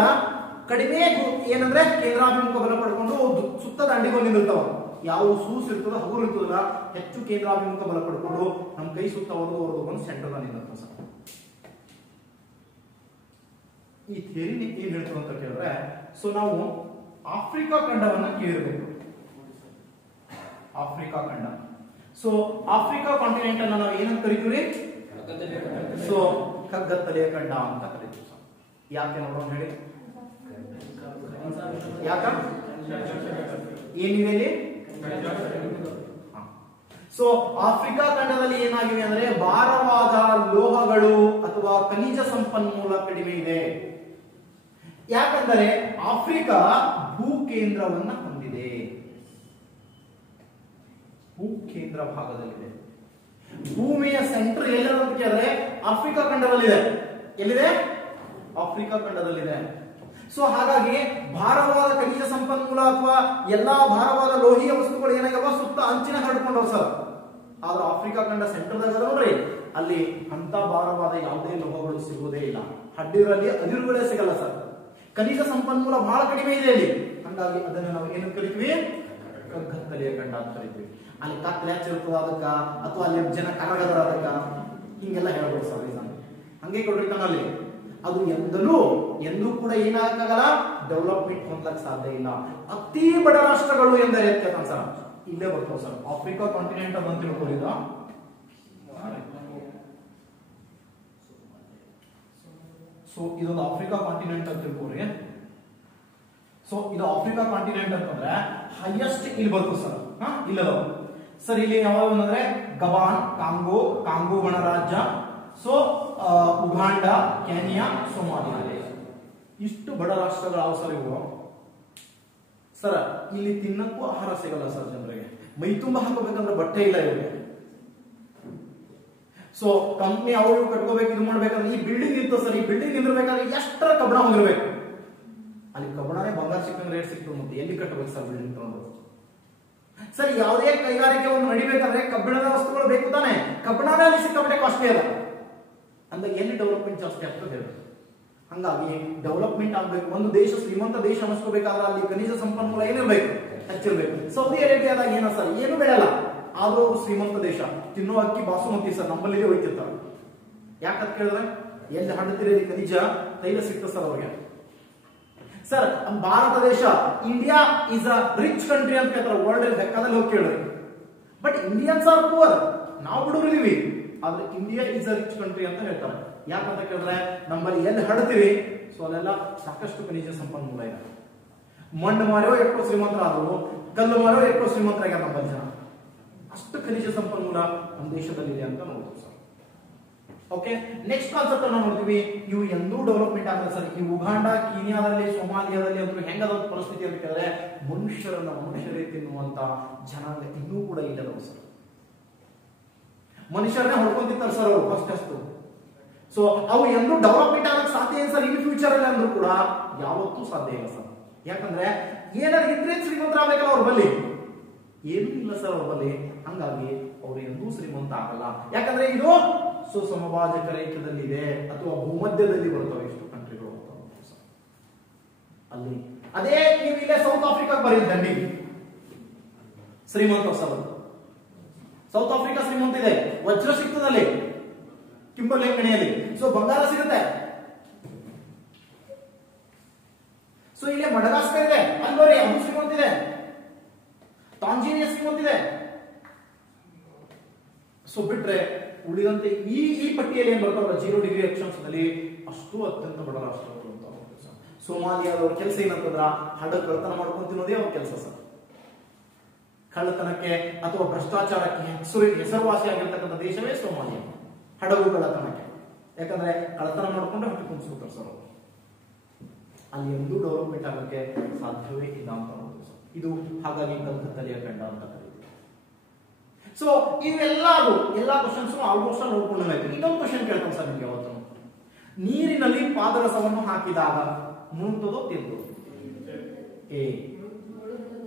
ಕಡಿಮೆ ಏನಂದ್ರೆ ಕೇಂದ್ರಾಭಿಮುಖ ಬಲ ಪಡ್ಕೊಂಡು ಸುತ್ತ ದಂಡಿಗೆ ನಿಂದಿರ್ತಾವ. ಯಾವ ಸೂಸ್ ಇರ್ತದ ಹಗುರು ಇರ್ತದಲ್ಲ, ಹೆಚ್ಚು ಕೇಂದ್ರಾಭಿಮುಖ ಬಲ ಪಡ್ಕೊಂಡು ನಮ್ ಕೈ ಸುತ್ತ ಹೊರದು ಬಂದು ಸೆಂಟರ್ ನಿಂದಿರ್ತಾವ ಸರ್. ಈ ಥಿಯರಿ ಏನ್ ಹೇಳ್ತದೆ ಅಂತ ಕೇಳಿದ್ರೆ, ಸೊ ನಾವು ಆಫ್ರಿಕಾ ಖಂಡವನ್ನ ಕೇಳಿರ್ಬೇಕು. ಆಫ್ರಿಕಾ ಖಂಡ, ಸೊ ಆಫ್ರಿಕಾ ಕಾಂಟಿನೆಂಟ್ ಅನ್ನ ನಾವು ಏನಂತ ಕರಿತೀವಿ, ಸೊ ಕಗ್ಗತ್ತಲೆಯ ಖಂಡ ಅಂತ ಕರಿತೀವಿ ಸರ್. ಯಾಕೆ ನೋಡೋಣ ಹೇಳಿ, ಯಾಕ ಏನಿವೆ ಇಲ್ಲಿ. ಸೊ ಆಫ್ರಿಕಾ ಖಂಡದಲ್ಲಿ ಏನಾಗಿವೆ ಅಂದ್ರೆ ಭಾರವಾದ ಲೋಹಗಳು ಅಥವಾ ಖನಿಜ ಸಂಪನ್ಮೂಲ ಕಡಿಮೆ ಇದೆ. ಯಾಕಂದರೆ ಆಫ್ರಿಕಾ ಭೂಕೇಂದ್ರವನ್ನ ಹೊಂದಿದೆ, ಭೂಕೇಂದ್ರ ಭಾಗದಲ್ಲಿದೆ. ಭೂಮಿಯ ಸೆಂಟರ್ ಎಲ್ಲಿದೆ ಅಂತ ಕೇಳಿದ್ರೆ ಆಫ್ರಿಕಾ ಖಂಡದಲ್ಲಿದೆ. ಎಲ್ಲಿದೆ? ಆಫ್ರಿಕಾ ಖಂಡದಲ್ಲಿದೆ. ಸೊ ಹಾಗಾಗಿ ಭಾರವಾದ ಖನಿಜ ಸಂಪನ್ಮೂಲ ಅಥವಾ ಎಲ್ಲಾ ಭಾರವಾದ ಲೋಹೀಯ ವಸ್ತುಗಳು ಏನಾಗ್ಯಾವ, ಸುತ್ತ ಅಂಚಿನ ಹರಡ್ಕೊಂಡವ್ ಸರ್. ಆದ್ರೆ ಆಫ್ರಿಕಾ ಖಂಡ ಸೆಂಟರ್ದಾಗ ನೋಡ್ರಿ, ಅಲ್ಲಿ ಅಂತ ಭಾರವಾದ ಯಾವುದೇ ಲೋಹಗಳು ಸಿಗುವುದೇ ಇಲ್ಲ. ಹಡ್ಡಿರಲ್ಲಿ ಅದಿರುಗಳೇ ಸಿಗಲ್ಲ ಸರ್. ಖನಿಜ ಸಂಪನ್ಮೂಲ ಬಹಳ ಕಡಿಮೆ ಇದೆ ಅಲ್ಲಿ, ಹಾಗಾಗಿ ಅದನ್ನ ನಾವು ಏನಂತ ಕರಿತೀವಿ, ಕಗ್ಗತ್ತಲೆಯ ಖಂಡ ಅಂತ ಕರಿತೀವಿ. ಅಲ್ಲಿ ಕತ್ತಲೆ ಹಚ್ಚಿರ್ತದ ಅದಕ್ಕ, ಅಥವಾ ಅಲ್ಲಿ ಜನ ಕರಗದರ ಅದಕ್ಕ, ಹಿಂಗೆಲ್ಲ ಹೇಳ್ಬೋದು ಸರ್. ಹಂಗೆ ಕೊಟ್ಟಿರ್ತಾನ ಅಲ್ಲಿ, ಅದು ಎಂದೂ ಕೂಡ ಏನಾಗಲ್ಲ, ಡೆವಲಪ್ಮೆಂಟ್ ಹೊಂದಕ್ ಸಾಧ್ಯ ಇಲ್ಲ. ಅತಿ ಬಡ ರಾಷ್ಟ್ರಗಳು ಎಂದರೆ ಸರ್ ಇಲ್ಲೇ ಬರ್ತಾವ ಸರ್. ಆಫ್ರಿಕಾ ಕಾಂಟಿನೆಂಟ್ ಅಂತ ತಿಳ್ಕೊಂಡಿದ. ಸೊ ಇದೊಂದು ಆಫ್ರಿಕಾ ಕಾಂಟಿನೆಂಟ್ ಅಂತ ತಿಳ್ಕೊರಿ. ಸೊ ಇದು ಆಫ್ರಿಕಾ ಕಾಂಟಿನೆಂಟ್ ಅಂತಂದ್ರೆ ಹೈಯೆಸ್ಟ್ ಇಲ್ಲಿ ಬರ್ತದೆ ಸರ್. ಇಲ್ಲದ ಸರ್ ಇಲ್ಲಿ ಯಾವ ಅಂದ್ರೆ ಗಬಾನ್, ಕಾಂಗೋ ಗಣರಾಜ್ಯ, ಸೊ ಉಗಾಂಡ, ಕೆನ್ಯಾ, ಸೊಮಾಲಿಯಾ, ಇಷ್ಟು ಬಡ ರಾಷ್ಟ್ರಗಳ ಅವಸರ ಇವು. ಸರ್ ಇಲ್ಲಿ ತಿನ್ನಕ್ಕೂ ಆಹಾರ ಸಿಗಲ್ಲ ಸರ್ ಜನರಿಗೆ, ಮೈ ತುಂಬ ಹಾಕೋಬೇಕಂದ್ರೆ ಬಟ್ಟೆ ಇಲ್ಲ ಇವರಿಗೆ. ಸೊ ಕಂಪ್ನಿ ಅವರು ಕಟ್ಕೋಬೇಕು, ಇದು ಮಾಡ್ಬೇಕಂದ್ರೆ ಈ ಬಿಲ್ಡಿಂಗ್ ಇತ್ತು ಸರ್, ಈ ಬಿಲ್ಡಿಂಗ್ ನಿಂದಿರ್ಬೇಕಾದ್ರೆ ಎಷ್ಟರ ಕಬ್ಬಣ ಹೋಗಿರ್ಬೇಕು. ಅಲ್ಲಿ ಕಬ್ಬಣನೇ ಬಂಗಾರ ಸಿಕ್ಕಂದ್ರೆ ರೇಟ್ ಸಿಕ್ತು, ಮತ್ತೆ ಎಲ್ಲಿ ಕಟ್ಟಬೇಕು ಸರ್ ಬಿಲ್ಡಿಂಗ್ ತಗೊಂಡು? ಸರ್ ಯಾವುದೇ ಕೈಗಾರಿಕೆ ಒಂದು ನಡಿಬೇಕಂದ್ರೆ ಕಬ್ಬಿಣದ ವಸ್ತುಗಳು ಬೇಕು ತಾನೆ, ಕಬ್ಬಣನೇ ಅಲ್ಲಿ ಸಿಕ್ಕಾಪಟ್ಟೆ ಕಾಸ್ಟ್ಲಿ ಅದ, ಅಂದಾಗ ಎಲ್ಲಿ ಡೆವಲಪ್ಮೆಂಟ್ ಜಾಸ್ತಿ ಆಗ್ತದೆ ಹೇಳಿ. ಹಂಗಾಗಿ ಡೆವಲಪ್ಮೆಂಟ್ ಆಗ್ಬೇಕು, ಒಂದು ದೇಶ ಶ್ರೀಮಂತ ದೇಶ ಅನಿಸ್ಕೋಬೇಕಾದ್ರೆ ಅಲ್ಲಿ ಖನಿಜ ಸಂಪನ್ಮೂಲ ಏನಿರ್ಬೇಕು, ಹೆಚ್ಚಿರ್ಬೇಕು. ಸೌದಿ ಅರೇಬಿಯಾದಾಗ ಏನ ಸರ್, ಏನು ಬೆಳೆಯಲ್ಲ, ಆದ್ರೂ ಶ್ರೀಮಂತ ದೇಶ, ತಿನ್ನೋ ಅಕ್ಕಿ ಬಾಸುಮತಿ ಸರ್, ನಮ್ಮಲ್ಲಿ ಹೋಯ್ತಿರ್ತಾರೆ. ಯಾಕಂತ ಕೇಳಿದ್ರೆ ಎಲ್ಲಿ ಹಣ್ಣುತ್ತಿರಿ ಖನಿಜ ತೈಲ ಸಿಗ್ತದೆ ಸರ್ ಅವ್ರಿಗೆ. ಸರ್ ಭಾರತ ದೇಶ, India is a rich country ಅಂತ ಹೇಳ್ತಾರೆ, ವರ್ಲ್ಡ್ ಲೆಕ್ಕದಲ್ಲಿ ಹೋಗಿ ಕೇಳಿದ್ರೆ. ಬಟ್ ಇಂಡಿಯನ್ಸ್ ಆರ್ ಪುವರ್, ನಾವು ಬಿಡುವುದಿವಿ, ಆದ್ರೆ India is a rich country ಅಂತ ಹೇಳ್ತಾರೆ. ಯಾಕಂತ ಕೇಳಿದ್ರೆ ನಮ್ಮಲ್ಲಿ ಎಲ್ಲಿ ಹಡ್ತೀವಿ ಸೊ ಅಲ್ಲೆಲ್ಲ ಸಾಕಷ್ಟು ಖನಿಜ ಸಂಪನ್ಮೂಲ ಇದೆ. ಮಣ್ಣು ಮಾರೋ ಎಷ್ಟೋ ಶ್ರೀಮಂತರಾದ್ರು, ಕಲ್ಲು ಮಾರೋ ಎಷ್ಟೋ ಶ್ರೀಮಂತರಾಗ್ಯಾರ ನಮ್ಮಲ್ಲಿ ಜನ. ಅಷ್ಟು ಖನಿಜ ಸಂಪನ್ಮೂಲ ನಮ್ಮ ದೇಶದಲ್ಲಿ ಇದೆ ಅಂತ ನೋಡ್ತೀವಿ ಸರ್. ಓಕೆ, ನೆಕ್ಸ್ಟ್ ಕಾನ್ಸೆಪ್ಟ್ ಅನ್ನು ನೋಡ್ತೀವಿ. ಇವು ಎಂದೂ ಡೆವಲಪ್ಮೆಂಟ್ ಆಗಲ್ಲ ಸರ್. ಈ ಉಗಾಂಡ, ಕೀನ್ಯಾದಲ್ಲಿ, ಸೊಮಾಲಿಯಾದಲ್ಲಿ ಅಂತೂ ಹೆಂಗದ ಪರಿಸ್ಥಿತಿ ಅಂತ ಕೇಳಿದ್ರೆ ಮನುಷ್ಯರೇ ತಿನ್ನುವಂತ ಜನಾಂಗ ಇನ್ನೂ ಕೂಡ ಇಲ್ಲದವು ಸರ್. ಮನುಷ್ಯರನ್ನೇ ಹೊಡ್ಕೊಂತಿರ್ತಾರೆ ಸರ್ ಅವರು ಫಸ್ಟ್ ಅಷ್ಟು. ಸೊ ಅವು ಎಂದೂ ಡೆವಲಪ್ಮೆಂಟ್ ಆಗಕ್ಕೆ ಸಾಧ್ಯ ಇಲ್ಲ ಸರ್. ಇನ್ ಫ್ಯೂಚರ್ ಅಲ್ಲಿ ಅಂದ್ರೂ ಕೂಡ ಯಾವತ್ತೂ ಸಾಧ್ಯ ಇಲ್ಲ ಸರ್. ಯಾಕಂದ್ರೆ ಏನಾದ್ರು ಇದ್ರೆ ಶ್ರೀಮಂತರಾಗಬೇಕಲ್ಲ ಅವ್ರ ಬಲ್ಲಿ, ಏನೂ ಇಲ್ಲ ಸರ್ ಅವ್ರ ಬಲ್ಲಿ. ಹಂಗಾಗಿ ಅವ್ರು ಎಂದೂ ಶ್ರೀಮಂತ ಆಗಲ್ಲ. ಯಾಕಂದ್ರೆ ಇದು ಸುಸಮಭಾಜಕ ರೇಖೆದಲ್ಲಿದೆ ಅಥವಾ ಭೂಮಧ್ಯದಲ್ಲಿ ಬರ್ತವೆ ಎಷ್ಟು ಕಂಟ್ರಿಗಳು ಅಲ್ಲಿ. ಅದೇ ನೀವು ಇಲ್ಲೇ ಸೌತ್ ಆಫ್ರಿಕಾಕ್ಕೆ ಬರೀ ದಂಡಿಗೆ ಶ್ರೀಮಂತ ಸರ್. ಸೌತ್ ಆಫ್ರಿಕಾ ಶ್ರೀಮಂತ ಇದೆ, ವಜ್ರ ಸಿಗ್ತದಲ್ಲಿ ಕಿಂಬರ್ಲೆ ಗಣಿಯಲ್ಲಿ, ಸೊ ಬಂಗಾರ ಸಿಗುತ್ತೆ. ಸೊ ಇಲ್ಲಿ ಮಡಗಾಸ್ಕರ್ ಇದೆ, ಅಲ್ಲಿ ನೋಡಿ ಅದು ಶ್ರೀಮಂತ ಇದೆ. ತಾಂಜೇನಿಯಾ ಶ್ರೀಮಂತ ಇದೆ. ಸೊ ಬಿಟ್ರೆ ಉಳಿದಂತೆ ಈ ಪಟ್ಟಿಯಲ್ಲಿ ಏನ್ ಬರ್ತಾವಲ್ಲ 0 ಡಿಗ್ರಿ ಅಕ್ಷಾಂಶದಲ್ಲಿ ಅಷ್ಟು ಅತ್ಯಂತ ಬಡ ರಾಷ್ಟ್ರಗಳು ಅಂತ. ಸೋಮಾಲಿಯಾದವ್ರ ಕೆಲಸ ಏನಂತಂದ್ರ ಹಡ ಕಳ್ಳತನ ಮಾಡ್ಕೊಂಡು ತಿನ್ನೋದೇ ಅವ್ರ ಕೆಲಸ ಸರ್. ಕಳ್ಳತನಕ್ಕೆ ಅಥವಾ ಭ್ರಷ್ಟಾಚಾರಕ್ಕೆ ಹೆಸರುವಾಸಿಯಾಗಿರ್ತಕ್ಕಂಥ ದೇಶವೇ ಸೋಮಾಲಿಯಾ, ಹಡಗು ಕಳ್ಳತನಕ್ಕೆ. ಯಾಕಂದ್ರೆ ಕಳ್ಳತನ ಮಾಡ್ಕೊಂಡು ಹೊಟ್ಟೆ ತುಂಬಿಸ್ಕೊತಾರೆ ಸರ್ ಅವರು. ಅಲ್ಲಿ ಎಂದೂ ಡೆವಲಪ್ಮೆಂಟ್ ಆಗಕ್ಕೆ ಸಾಧ್ಯವೇ ಇಲ್ಲ ಅಂತ ನೋಡ್ತೀವಿ ಸರ್. ಇದು ಹಾಗಾಗಿ ಕಲ್ಕತ್ತಲಿಯ ಖಂಡ ಅಂತ ಕರೀತೀವಿ. ಸೊ ಎಲ್ಲಾ ಕ್ವಶನ್ಸ್ ಆಲ್ಮೋಸ್ಟ್ ನೋಡ್ಕೊಂಡು ಆಯ್ತು. ಇನ್ನೊಂದು ಕ್ವಶನ್ ಕೇಳ್ತಾನೆ ಸರ್ ನಿಮ್ಗೆ ಯಾವತ್ತು, ನೀರಿನಲ್ಲಿ ಪಾದರಸವನ್ನು ಹಾಕಿದಾಗ ಮುಳುಗ್ತದೋ ತೇಲ್ತದೋ? ಏ,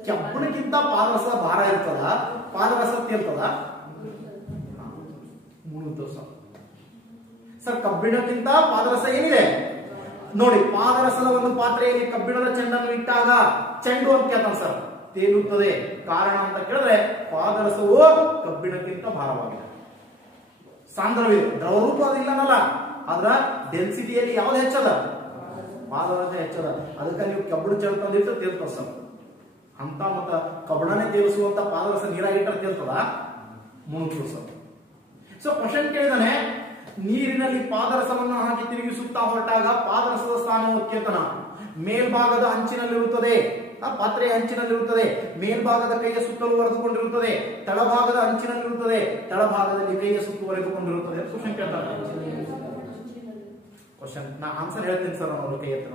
ಕಬ್ಬಿಣಕ್ಕಿಂತ ಪಾದರಸ ಭಾರ ಇರ್ತದ, ಪಾದರಸ ತೇಲ್ತದ? ಮುಳುಗ್ತದ ಸರ್. ಸರ್ ಕಬ್ಬಿಣಕ್ಕಿಂತ ಪಾದರಸ ಏನಿದೆ ನೋಡಿ, ಪಾದರಸದ ಒಂದು ಪಾತ್ರೆಯಲ್ಲಿ ಕಬ್ಬಿಣದ ಚೆಂಡನ್ನು ಇಟ್ಟಾಗ ಚೆಂಡು ಅಂತ ಕೇಳ್ತಾನೆ ಸರ್, ತೇಲುತ್ತದೆ. ಕಾರಣ ಅಂತ ಕೇಳಿದ್ರೆ ಪಾದರಸವು ಕಬ್ಬಿಣಕ್ಕಿಂತ ಭಾರವಾಗಿದೆ, ಸಾಂದ್ರವಿದೆ. ದ್ರವರೂಪ ಅದಿಲ್ಲನಲ್ಲ, ಆದ್ರ ಡೆನ್ಸಿಟಿಯಲ್ಲಿ ಯಾವ್ದು ಹೆಚ್ಚದ? ಪಾದರಸ ಹೆಚ್ಚದ. ಅದಕ್ಕೆ ನೀವು ಕಬ್ಬಿಣ ಚೆಂಡು ತಂದಿಟ್ಟು ತೇಲ್ತದ ಸರ್. ಅಂತ ಮತ್ತ ಕಬ್ಬಿಣನೇ ತೇಲಿಸುವಂತ ಪಾದರಸ ನೀರಾಗಿಟ್ಟರೆ ತೇಲ್ತದ? ಮುಳುಗ್ತದ ಸರ್. ಸೊ ಕ್ವಶನ್ ಕೇಳಿದಾನೆ, ನೀರಿನಲ್ಲಿ ಪಾದರಸವನ್ನು ಹಾಕಿ ತಿರುಗಿಸುತ್ತಾ ಹೊರಟಾಗ ಪಾದರಸದ ಸ್ಥಾನವು ಕೇತನ ಮೇಲ್ಭಾಗದ ಅಂಚಿನಲ್ಲಿರುತ್ತದೆ, ಪಾತ್ರೆಯ ಅಂಚಿನಲ್ಲಿರುತ್ತದೆ. ಮೇಲ್ಭಾಗದ ಕೈಯ ಸುತ್ತಲೂ ವರೆದುಕೊಂಡಿರುತ್ತದೆ, ತಳಭಾಗದ ಅಂಚಿನಲ್ಲಿರುತ್ತದೆ, ತಳಭಾಗದಲ್ಲಿ ಕೈಯ ಸುತ್ತುವರೆದುಕೊಂಡಿರುತ್ತದೆ. ಕ್ವಶನ್ ಕೇಳ್ತಾರೆ. ಕ್ವಶನ್ ನಾ ಆನ್ಸರ್ ಹೇಳ್ತೀನಿ ಸರ್. ನಾವು ಕೈ ಎತ್ತ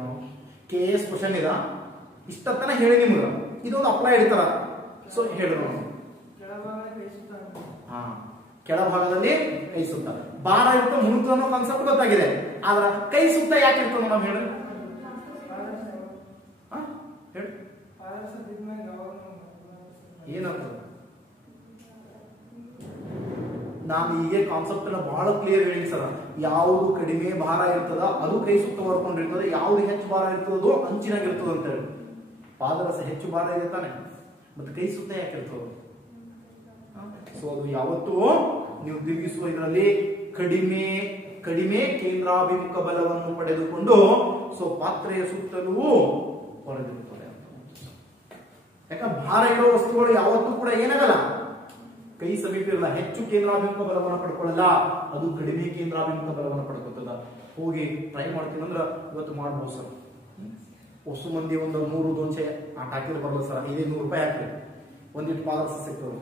KS ಕ್ವಶನ್ ಇದ ಇಷ್ಟತನ ಹೇಳಿ ನಿಮ್ಗೆ, ಇದೊಂದು ಅಪ್ಲೈ ಇಡ್ತಾರ. ಸೊ ಹೇಳಿದ್ರು ಕೆಳಭಾಗದಲ್ಲಿ ಕೈ ಸುತ್ತ ಭಾರ ಇಟ್ಟು ಮುಳುಗ್ತು ಅನ್ನೋ ಕಾನ್ಸೆಪ್ಟ್ ಗೊತ್ತಾಗಿದೆ. ಆದ್ರ ಕೈ ಸುತ್ತ ಯಾಕೆ ಇರ್ತದೆ ನಾವು ಹೇಳಿ ಏನಾಗ್ತದೆ? ನಾನು ಈಗ ಕಾನ್ಸೆಪ್ಟ್ ಅನ್ನ ಬಹಳ ಕ್ಲಿಯರ್ ಹೇಳಿ ಸರ್. ಯಾವುದು ಕಡಿಮೆ ಭಾರ ಇರ್ತದ ಅದು ಕೈ ಸುತ್ತ ಹೊರ್ಕೊಂಡಿರ್ತದೆ, ಯಾವ್ದು ಹೆಚ್ಚು ಭಾರ ಇರ್ತದೋ ಅಂಚಿನಾಗಿರ್ತದ ಅಂತ ಹೇಳಿ. ಪಾದರಸ ಹೆಚ್ಚು ಭಾರ ಇದೆ ತಾನೆ, ಮತ್ತೆ ಕೈ ಸುತ್ತ ಯಾಕೆ ಇರ್ತದ? ಸೊ ಅದು ಯಾವತ್ತೂ ನೀವು ತಿರುಗಿಸುವ ಇದರಲ್ಲಿ ಕಡಿಮೆ ಕೇಂದ್ರಾಭಿಮುಖ ಬಲವನ್ನು ಪಡೆದುಕೊಂಡು ಸೊ ಪಾತ್ರೆಯ ಸುತ್ತಲೂ ಹೊರದಿರುತ್ತದೆ. ಯಾಕಂದ್ರೆ ಭಾರ ಇರೋ ವಸ್ತುಗಳು ಯಾವತ್ತೂ ಕೂಡ ಏನಾಗಲ್ಲ, ಕೈ ಸಮೀಪ ಇರಲ್ಲ. ಹೆಚ್ಚು ಕೇಂದ್ರಾಭಿಮುಖ ಬಲವನ್ನು ಪಡ್ಕೊಳ್ಳಲ್ಲ, ಅದು ಕಡಿಮೆ ಕೇಂದ್ರಾಭಿಮುಖ ಬಲವನ್ನು ಪಡ್ಕೊತದ. ಹೋಗಿ ಟ್ರೈ ಮಾಡ್ತೀನಿ ಅಂದ್ರೆ ಇವತ್ತು ಮಾಡ್ಬೋದು ಸರ್. ಹೊಸ ಮಂದಿ ಒಂದು 100 ದೋಸೆ ಆಟ ಹಾಕಿದ್ರೆ ಬರಲ್ಲ ಸರ್. 500 ರೂಪಾಯಿ ಹಾಕ್ರಿ, ಒಂದಿಟ್ಟು ಪಾದರಸ ಸಿಗ್ತದೆ.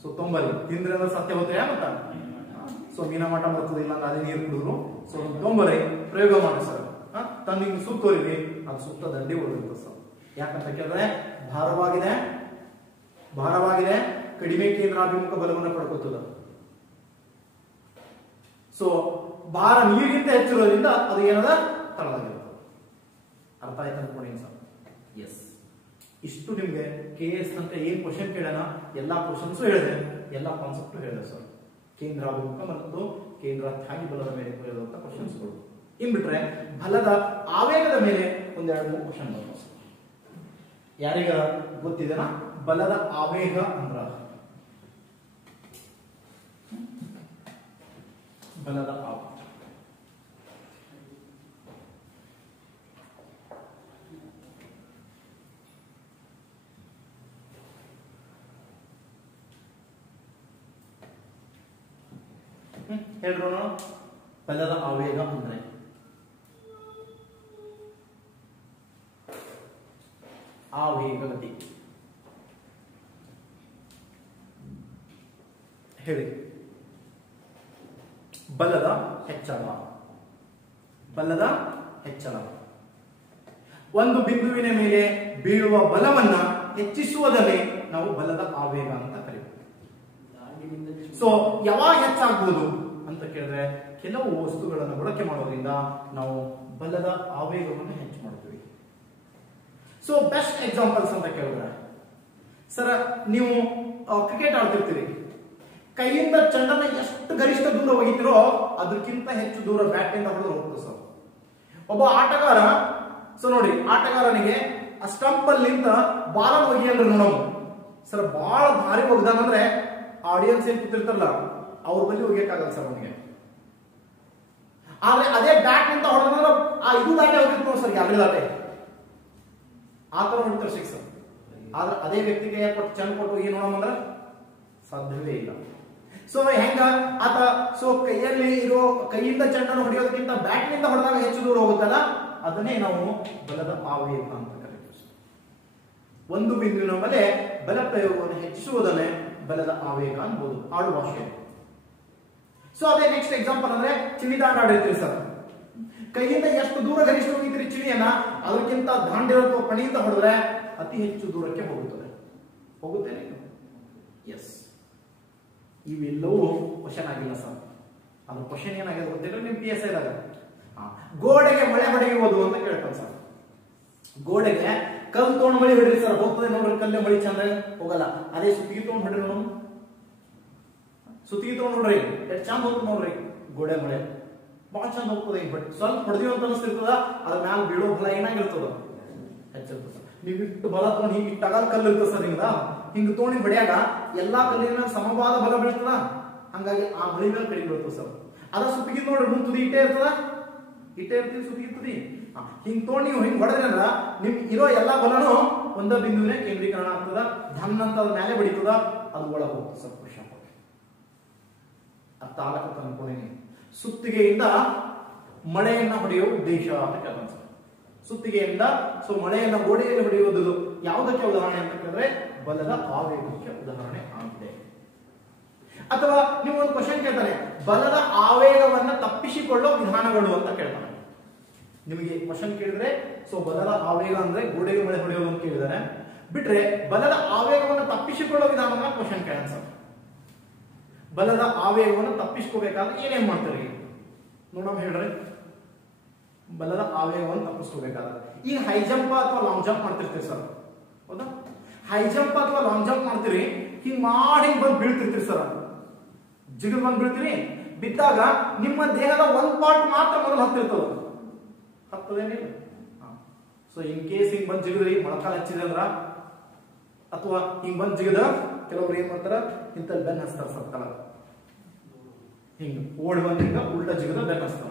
ಸೊ ತೊಂಬರಿ ತಿಂದ್ರೆ ಅಂದ್ರೆ ಸತ್ಯ ಹೋಗ್ತೇವೆ ಮತ್ತ. ಸೊ ಮೀನಮಾಟ ಬರ್ತದೆ, ಇಲ್ಲ ಅದೇ ನೀರು ಕುಡಿದ್ರು. ಸೊ ತೊಂಬರಿ ಪ್ರಯೋಗ ಮಾಡಿ ಸರ್. ತಂದು ಹಿಂಗ್ ಸುತ್ತೋರಿ, ಅದು ಸುತ್ತ ದಂಡಿ ಹೊಡೆದಿರ್ತದೆ ಸರ್. ಯಾಕಂತ ಕೇಳಿದ್ರೆ ಭಾರವಾಗಿದೆ ಕಡಿಮೆ ಕೇಂದ್ರಾಭಿಮುಖ ಬಲವನ್ನು ಪಡ್ಕೋತದ. ಸೊ ಭಾರ ನೀರಿಗಿಂತ ಹೆಚ್ಚಿರೋದ್ರಿಂದ ಅದು ಏನದ ತಳದಾಗಿರ್ತದೆ. ಅರ್ಥ ಆಯ್ತು ಅನ್ಕೊಂಡೀನಿ ಸರ್. ಎಸ್, ಇಷ್ಟು ನಿಮ್ಗೆ KS ಅಂತ ಏನ್ ಕ್ವಶನ್ ಕೇಳೋಣ ಎಲ್ಲಾ ಕ್ವಶನ್ಸ್ ಹೇಳಿದೆ, ಎಲ್ಲಾ ಕಾನ್ಸೆಪ್ಟ್ ಹೇಳಿದೆ ಸರ್. ಕೇಂದ್ರಾಭಿಮುಖ ಮತ್ತು ಕೇಂದ್ರಾತ್ಯಾಗಿ ಬಲದ ಮೇಲೆ ಕೇಳುವಂತ ಕ್ವಶನ್ಸ್ಗಳು. ಇನ್ ಬಿಟ್ರೆ ಬಲದ ಆವೇಗದ ಮೇಲೆ ಒಂದೆರಡು ಮೂರು ಕ್ವಶನ್ ಬರ್ತವೆ ಸರ್. ಯಾರಿಗ ಗೊತ್ತಿದೆನಾ ಬಲದ ಆವೇಗ ಅಂದ್ರ? ಬಲದ ಆವೇಗ ಹೇಳ್ರೋಣ. ಬಲದ ಆವೇಗ ಅಂದ್ರೆ ಆವೇಗಗತಿ ಹೇಳಿ. ಬಲದ ಹೆಚ್ಚಳ ಒಂದು ಬಿಂದುವಿನ ಮೇಲೆ ಬೀಳುವ ಬಲವನ್ನ ಹೆಚ್ಚಿಸುವುದನ್ನೇ ನಾವು ಬಲದ ಆವೇಗ ಅಂತ ಕರೀತೀವಿ. ಸೊ ಯಾವಾಗ ಹೆಚ್ಚಾಗಬಹುದು ಅಂತ ಕೇಳಿದ್ರೆ ಕೆಲವು ವಸ್ತುಗಳನ್ನು ಬಳಕೆ ಮಾಡೋದ್ರಿಂದ ನಾವು ಬಲದ ಆವೇಗವನ್ನು ಹೆಚ್ಚು ಮಾಡ್ತೀವಿ. ಸೊ ಬೆಸ್ಟ್ ಎಕ್ಸಾಂಪಲ್ಸ್ ಅಂತ ಕೇಳಿದ್ರೆ ಸರ್, ನೀವು ಕ್ರಿಕೆಟ್ ಆಡ್ತಿರ್ತೀರಿ, ಕೈಯಿಂದ ಚೆಂಡನ್ನ ಎಷ್ಟು ಗರಿಷ್ಠ ದೂರ ಒಗಿತಿರೋ ಅದಕ್ಕಿಂತ ಹೆಚ್ಚು ದೂರ ಬ್ಯಾಟ್ ಇಂದ ಹೊಡೆದು ಹೋಗ್ತದೆ ಸರ್. ಒಬ್ಬ ಆಟಗಾರ, ಸೊ ನೋಡಿ, ಆಟಗಾರನಿಗೆ ಆ ಸ್ಟಂಪ್ ಅಲ್ಲಿ ನಿಂತ ಬಾಲ್ ಒಗಿ ಅಂದ್ರೆ ನೋಡೋದು ಸರ್, ಬಹಳ ಭಾರಿ ಒಗ್ದಾನಂದ್ರೆ ಆಡಿಯನ್ಸ್ ಏನ್ ಕೂತಿರ್ತಾರಲ್ಲ ಅವ್ರ ಬಳಿ ಒಗಿಯಕ್ಕಾಗಲ್ಲ ಸರ್ ಅವನಿಗೆ. ಆದ್ರೆ ಅದೇ ಬ್ಯಾಟ್ ನಿಂತ ಹೊಡೆದ್ರೆ ಆ ಇದು ದಾಟೆ ಹೋಗಿರ್ತಾವ ಸರ್, ಯಾವ್ದು ದಾಟೆ ಆ ತರ ಹೊಡಿತಾರೆ ಸಿಕ್ಸ್. ಆದ್ರೆ ಅದೇ ವ್ಯಕ್ತಿಗೆ ಕೊಟ್ಟು ಚೆಂದ ಕೊಟ್ಟು ಏನ್ ನೋಡೋಣ ಸಾಧ್ಯವೇ ಇಲ್ಲ. ಸೊ ಹೆಂಗ ಆತ ಸೊ ಕೈಯಲ್ಲಿ ಇರೋ ಕೈಯಿಂದ ಚೆಂಡನ್ನು ಹೊಡೆಯೋದಕ್ಕಿಂತ ಬ್ಯಾಟ್ ನಿಂದ ಹೊಡೆದಾಗ ಹೆಚ್ಚು ದೂರ ಹೋಗುತ್ತಲ್ಲ, ಅದನ್ನೇ ನಾವು ಬಲದ ಆವೇಗ ಅಂತ ಕರೀತೀವಿ. ಒಂದು ಬಿಂದುವಿನ ಮೇಲೆ ಬಲ ಪ್ರಯೋಗವನ್ನು ಹೆಚ್ಚಿಸುವುದನ್ನೇ ಬಲದ ಆವೇಗ ಅನ್ಬೋದು ಆಡು ಭಾಷೆ. ಸೊ ಅದೇ ನೆಕ್ಸ್ಟ್ ಎಕ್ಸಾಂಪಲ್ ಅಂದ್ರೆ ಚಿನ್ನಿದಾಂಡ ಆಡಿರ್ತೀವಿ ಸರ್, ಕೈಯಿಂದ ಎಷ್ಟು ದೂರ ಗರಿಷ್ಠ ಹೋಗಿದ್ರಿ ಚಿಣಿಯನ್ನ ಅದಕ್ಕಿಂತ ದಾಂಡಿರೋ ಪಣಿಯಿಂದ ಹೊಡೆದ್ರೆ ಅತಿ ಹೆಚ್ಚು ದೂರಕ್ಕೆ ಹೋಗುತ್ತೇನೆ. ಎಸ್, ಇವೆಲ್ಲವೂ ಕ್ವಶನ್ ಆಗಿಲ್ಲ ಸರ್. ಅದು ಕ್ವಶನ್ ಏನಾಗಿದೆ ಗೊತ್ತಿಲ್ಲ ನಿಮ್ PSI ದಾಗ. ಗೋಡೆಗೆ ಮಳೆ ಹೊಡೆಯುವುದು ಅಂತ ಕೇಳ್ತಾನೆ ಸರ್. ಗೋಡೆಗೆ ಕಲ್ಲು ತೊಗೊಂಡು ಮಳಿ ಹೊಡ್ರಿ ಸರ್, ಹೋಗ್ತದೆ ನೋಡ್ರಿ, ಕಲ್ಲೇ ಮಳಿ ಚಂದ ಹೋಗಲ್ಲ. ಅದೇ ಸುತ್ತಿಗೆ ತೊಗೊಂಡು ಹೊಡ್ರಿ ನೋಡು, ಸುತ್ತಿಗೆ ತೊಗೊಂಡು ನೋಡ್ರಿ ಎಷ್ಟು ಚಂದ ಹೋಗ್ತದೆ ನೋಡ್ರಿ ಗೋಡೆ ಮಳೆ, ಬಹಳ ಚಂದ ಹೋಗ್ತದೆ. ಬಟ್ ಸ್ವಲ್ಪ ಹೊಡೆದಿವ ಅಂತ ಅನಿಸ್ತಿರ್ತದ, ಅದ್ರ ಮ್ಯಾಲ ಬೀಳೋ ಫಲ ಏನಾಗಿರ್ತದ ಹೆಚ್ಚಿರ್ತದ ಸರ್. ನೀವು ಇಟ್ಟು ಬಲ ತೊಗೊಂಡು ಹಿಂಗೆ ಇಟ್ಟಾಗ ಕಲ್ಲು ಇರ್ತದೆ ಸರ್, ಹಿಂಗ ತೊಗೊಂಡು ಹೊಡ್ಯಾಗ ಎಲ್ಲಾ ಕಲ್ಲಿನ ಮೇಲೆ ಸಮವಾದ ಬಲ ಬೀಳ್ತದ, ಹಂಗಾಗಿ ಆ ಮಳಿ ಮೇಲೆ ಕಡಿಮೆ ಬೀಳ್ತದೆ ಸರ್. ಅದ ಸುತ್ತಿಗೆ ನೋಡ್ರಿ ಮುಂದ್ ತುದಿ ಇಟ್ಟೇ ಇರ್ತೀವಿ ಸುತ್ತಿಗೆ ತುದಿ ಹಿಂಗ್ ತೊಗೊಂಡು ನೀವು ಹಿಂಗ್ ಹೊಡೆದ್ರಿ ಅಂದ್ರ ನಿಮ್ ಇರೋ ಎಲ್ಲಾ ಬಲನು ಒಂದ ಬಿಂದುವಿನ ಕೇಂದ್ರೀಕರಣ ಆಗ್ತದ, ಧನ್ ಅಂತ ಅದ್ರ ಮೇಲೆ ಬಡಿತದ, ಅದು ಒಳಗೆ ಹೋಗ್ತದೆ ಸರ್. ಖುಷಿ ಅರ್ಥ ಆಗತ್ತ ಅನ್ಕೊಂಡೀನಿ. ಸುತ್ತಿಗೆಯಿಂದ ಮಳೆಯನ್ನ ಹೊಡೆಯುವ ಉದ್ದೇಶ ಅಂತ ಕೇಳ್ತಾನೆ ಸರ್. ಸುತ್ತಿಗೆಯಿಂದ ಸೊ ಮಳೆಯನ್ನ ಗೋಡೆಯಲ್ಲಿ ಹೊಡೆಯುವುದು ಯಾವುದಕ್ಕೆ ಉದಾಹರಣೆ ಅಂತ ಕೇಳಿದ್ರೆ ಬಲದ ಆವೇಗಕ್ಕೆ ಉದಾಹರಣೆ ಆಗಿದೆ. ಅಥವಾ ನೀವು ಒಂದು ಕ್ವಶನ್ ಕೇಳ್ತಾನೆ, ಬಲದ ಆವೇಗವನ್ನ ತಪ್ಪಿಸಿಕೊಳ್ಳೋ ವಿಧಾನಗಳು ಅಂತ ಕೇಳ್ತಾನೆ. ನಿಮಗೆ ಕ್ವಶನ್ ಕೇಳಿದ್ರೆ ಸೊ ಬಲದ ಆವೇಗ ಅಂದ್ರೆ ಗೋಡೆಗೆ ಮಳೆ ಹೊಡೆಯೋದು ಅಂತ ಕೇಳಿದಾರೆ, ಬಿಟ್ರೆ ಬಲದ ಆವೇಗವನ್ನು ತಪ್ಪಿಸಿಕೊಳ್ಳೋ ವಿಧಾನವನ್ನ ಕ್ವಶನ್ ಕೇಳ ಸರ್. ಬಲದ ಆವೇಗವನ್ನು ತಪ್ಪಿಸ್ಕೋಬೇಕಾದ್ರೆ ಏನೇನ್ ಮಾಡ್ತಾರೆ ನೋಡೋಣ ಹೇಳ್ರಿ. ಬಲದ ಆವೇಗವನ್ನು ತಪ್ಪಿಸ್ಕೋಬೇಕಾದ್ರೆ ಈಗ ಹೈ ಜಂಪ್ ಅಥವಾ ಲಾಂಗ್ ಜಂಪ್ ಮಾಡ್ತಿರ್ತೀರಿ ಸರ್, ಹೌದಾ? ಹೈ ಜಂಪ್ ಅಥವಾ ಲಾಂಗ್ ಜಂಪ್ ಮಾಡ್ತೀರಿ, ಹಿಂಗ್ ಮಾಡಿ ಬಂದು ಬೀಳ್ತಿರ್ತೀರಿ ಸರ್, ಜಿಗಿದ್ ಬಂದು ಬೀಳ್ತೀರಿ. ಬಿದ್ದಾಗ ನಿಮ್ಮ ದೇಹದ ಒಂದ್ ಪಾರ್ಟ್ ಮಾತ್ರ ಮೊದಲು ಹತ್ತದೇನಿಲ್ಲ. ಸೊ ಇನ್ ಕೇಸ್ ಹಿಂಗ್ ಬಂದ್ ಜಿಗಿದ್ರಿ, ಮೊಳಕಾಲ ಹಚ್ಚಿದೆ ಅಂದ್ರ ಅಥವಾ ಹಿಂಗ್ ಬಂದ್ ಜಿಗದ ಕೆಲವ್ರು ಏನ್ ಮಾಡ್ತಾರ ಇಂತ ಬೆನ್ ಹಚ್ತಾರ ಸರ್, ಕಲ ಹಿಂಗ್ ಓಡ್ ಬಂದ್ ಹಿಂಗ ಉಲ್ಟಾ ಜಿಗದ ಬೆನ್ ಹಚ್ತಾರ.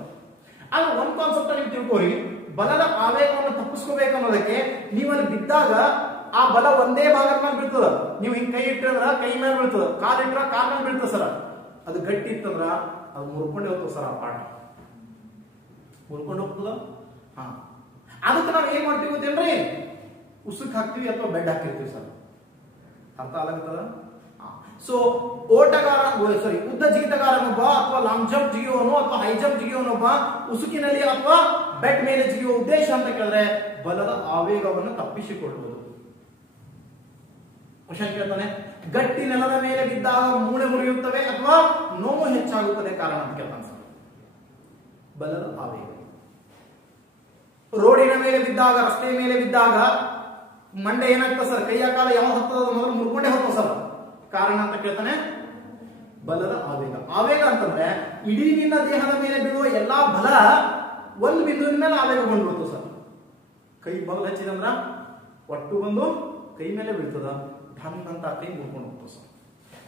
ಆದ್ರೆ ಒಂದ್ ಕಾನ್ಸೆಪ್ಟ್ ನೀವು ತಿಳ್ಕೋರಿ, ಬಲದ ಆವೇಗವನ್ನು ತಪ್ಪಿಸ್ಕೋಬೇಕು ಅನ್ನೋದಕ್ಕೆ ನೀವಲ್ಲಿ ಬಿದ್ದಾಗ ಆ ಬಲ ಒಂದೇ ಭಾಗದ ಮೇಲೆ ಬೀಳ್ತದ. ನೀವು ಹಿಂಗ್ ಕೈ ಇಟ್ಟಂದ್ರ ಕೈ ಮೇಲೆ ಬೀಳ್ತದ, ಕಾಲ್ ಇಟ್ರ ಕಾಲ್ ಮೇಲೆ ಬೀಳ್ತದ ಸರ್. ಅದು ಗಟ್ಟಿ ಇತ್ತಂದ್ರ ಅದು ಮುರ್ಕೊಂಡೆ ಹೋಗ್ತದ ಸರ್, ಆ ಪಾಠ ಮುರ್ಕೊಂಡು ಹೋಗ್ತದ. ಅದಕ್ಕೆ ನಾವ್ ಏನ್ ಮಾಡ್ತೀವಿ ಗೊತ್ತೇನ್ರಿ, ಉಸುಕ್ ಹಾಕ್ತಿವಿ ಅಥವಾ ಬೆಡ್ ಹಾಕಿರ್ತೀವಿ ಸರ್. ಅರ್ಥ ಆಗತ್ತದ? ಸೊ ಓಟಗಾರ ಉದ್ದ ಜಿಗಿತಗಾರನೊಬ್ಬ ಅಥವಾ ಲಾಂಗ್ ಜಂಪ್ ಜಿಗಿಯೋನು ಅಥವಾ ಹೈ ಜಂಪ್ ಜಿಗಿಯೋನೊಬ್ಬ ಉಸುಕಿನಲ್ಲಿ ಅಥವಾ ಬೆಡ್ ಮೇಲೆ ಜಿಗಿಯುವ ಉದ್ದೇಶ ಅಂತ ಕೇಳಿದ್ರೆ ಬಲದ ಆವೇಗವನ್ನು ತಪ್ಪಿಸಿಕೊಳ್ಳುವುದು. ಕ್ವಶನ್ ಕೇಳ್ತಾನೆ, ಗಟ್ಟಿ ನೆಲದ ಮೇಲೆ ಬಿದ್ದಾಗ ಮೂಳೆ ಮುರಿಯುತ್ತವೆ ಅಥವಾ ನೋವು ಹೆಚ್ಚಾಗುತ್ತದೆ, ಕಾರಣ ಅಂತ ಕೇಳ್ತಾನೆ ಸರ್. ಬಲದ ಆವೇಗ. ರೋಡಿನ ಮೇಲೆ ಬಿದ್ದಾಗ, ರಸ್ತೆ ಮೇಲೆ ಬಿದ್ದಾಗ ಮಂಡೆ ಏನಾಗ್ತದೆ ಸರ್, ಕೈಯ ಕಾಲ ಯಾವ ಹತ್ತದ ಮೊದಲು ಮುರ್ಕೊಂಡೇ ಹೋಗ್ತದೆ ಸರ್, ಕಾರಣ ಅಂತ ಕೇಳ್ತಾನೆ ಬಲದ ಆವೇಗ. ಆವೇಗ ಅಂತಂದ್ರೆ ಇಡೀ ನಿನ್ನ ದೇಹದ ಮೇಲೆ ಬೀಳುವ ಎಲ್ಲಾ ಬಲ ಒಂದು ಬಿಂದುವಿನ ಮೇಲೆ ಆವೇಗ ಬಂದ್ಬಿಡ್ತು ಸರ್. ಕೈ ಬಗಲ್ ಹಚ್ಚಿದಂದ್ರ ಒಟ್ಟು ಬಂದು ಕೈ ಮೇಲೆ ಬೀಳ್ತದ, ಢನ್ ಅಂತ ಕೈ ಮುರ್ಕೊಂಡು ಹೋಗ್ತದೆ ಸರ್.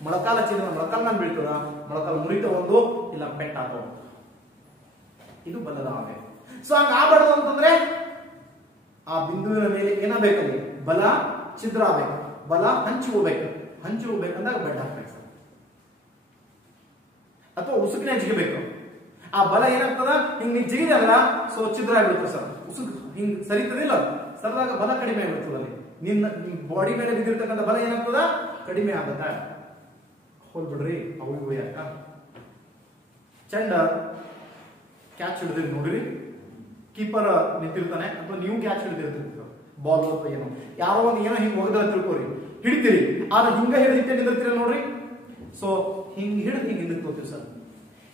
ಮೊಳಕಾಲ್ ಹಚ್ಚಿದ್ರೆ ಮೊಳಕಾಲ್ ಮೇಲೆ ಬೀಳ್ತದ, ಮೊಳಕಾಲ್ ಮುರಿತ ಒಂದು ಇಲ್ಲ ಪೆಟ್ಟಾಗ. ಇದು ಬಲದ ಆವೇಗ. ಸೊ ಹಂಗ ಆಗಬಾರ್ದು ಅಂತಂದ್ರೆ ಆ ಬಿಂದುವಿನ ಮೇಲೆ ಏನಾಗಬೇಕಲ್ಲಿ, ಬಲ ಛಿದ್ರ ಆಗ್ಬೇಕು, ಬಲ ಹಂಚಿ ಹೋಗ್ಬೇಕು. ಹಂಚಿ ಹೋಗ್ಬೇಕಂದಾಗ ಬೆಡ್ ಹಾಕ್ಬೇಕು ಸರ್, ಅಥವಾ ಉಸುಕಿನ ಜಿಗಬೇಕು. ಆ ಬಲ ಏನಾಗ್ತದ, ಹಿಂಗ್ ನೀವು ಜಿಗಿದಲ್ಲ, ಸೊ ಛಿದ್ರ ಆಗ್ಬಿಡುತ್ತೆ ಸರ್. ಉಸುಕ್ ಹಿಂಗ್ ಸರಿತದಿಲ್ಲ, ಸರಿದಾಗ ಬಲ ಕಡಿಮೆ ಆಗಿರ್ತದೆ. ಅಲ್ಲಿ ನಿನ್ನ ಬಾಡಿ ಮೇಲೆ ಬಿದ್ದಿರ್ತಕ್ಕಂಥ ಬಲ ಏನಾಗ್ತದ, ಕಡಿಮೆ ಆಗುತ್ತೆ. ಹೋಗ್ಬಿಡ್ರಿ ಅವು ಇವು ಯಾಕ. ಚಂಡ ಕ್ಯಾಚ್ ಹಿಡಿದ್ರಿ ನೋಡ್ರಿ, ಕೀಪರ್ ನಿಂತಿರ್ತಾನೆ ಅಥವಾ ನೀವು ಕ್ಯಾಚ್ ಹಿಡಿದಿರ್ತೀರ, ಬಾಲ್ ಅಥವಾ ಏನೋ ಯಾರೋ ಒಂದು ಏನೋ ಹಿಂಗ್ ಹೋಗದ ತಿಳ್ಕೊರಿ, ಹಿಡಿತೀರಿ. ಆದ್ರೆ ಹಿಂಗ ಹಿಡಿದಿತ್ತೆ ನಿಂದಿರ್ತೀರ ನೋಡ್ರಿ. ಸೊ ಹಿಂಗ್ ಹಿಡಿದು ಹಿಂಗ್ ಹಿಂದಕ್ಕೆ ತೋತೀವಿ ಸರ್.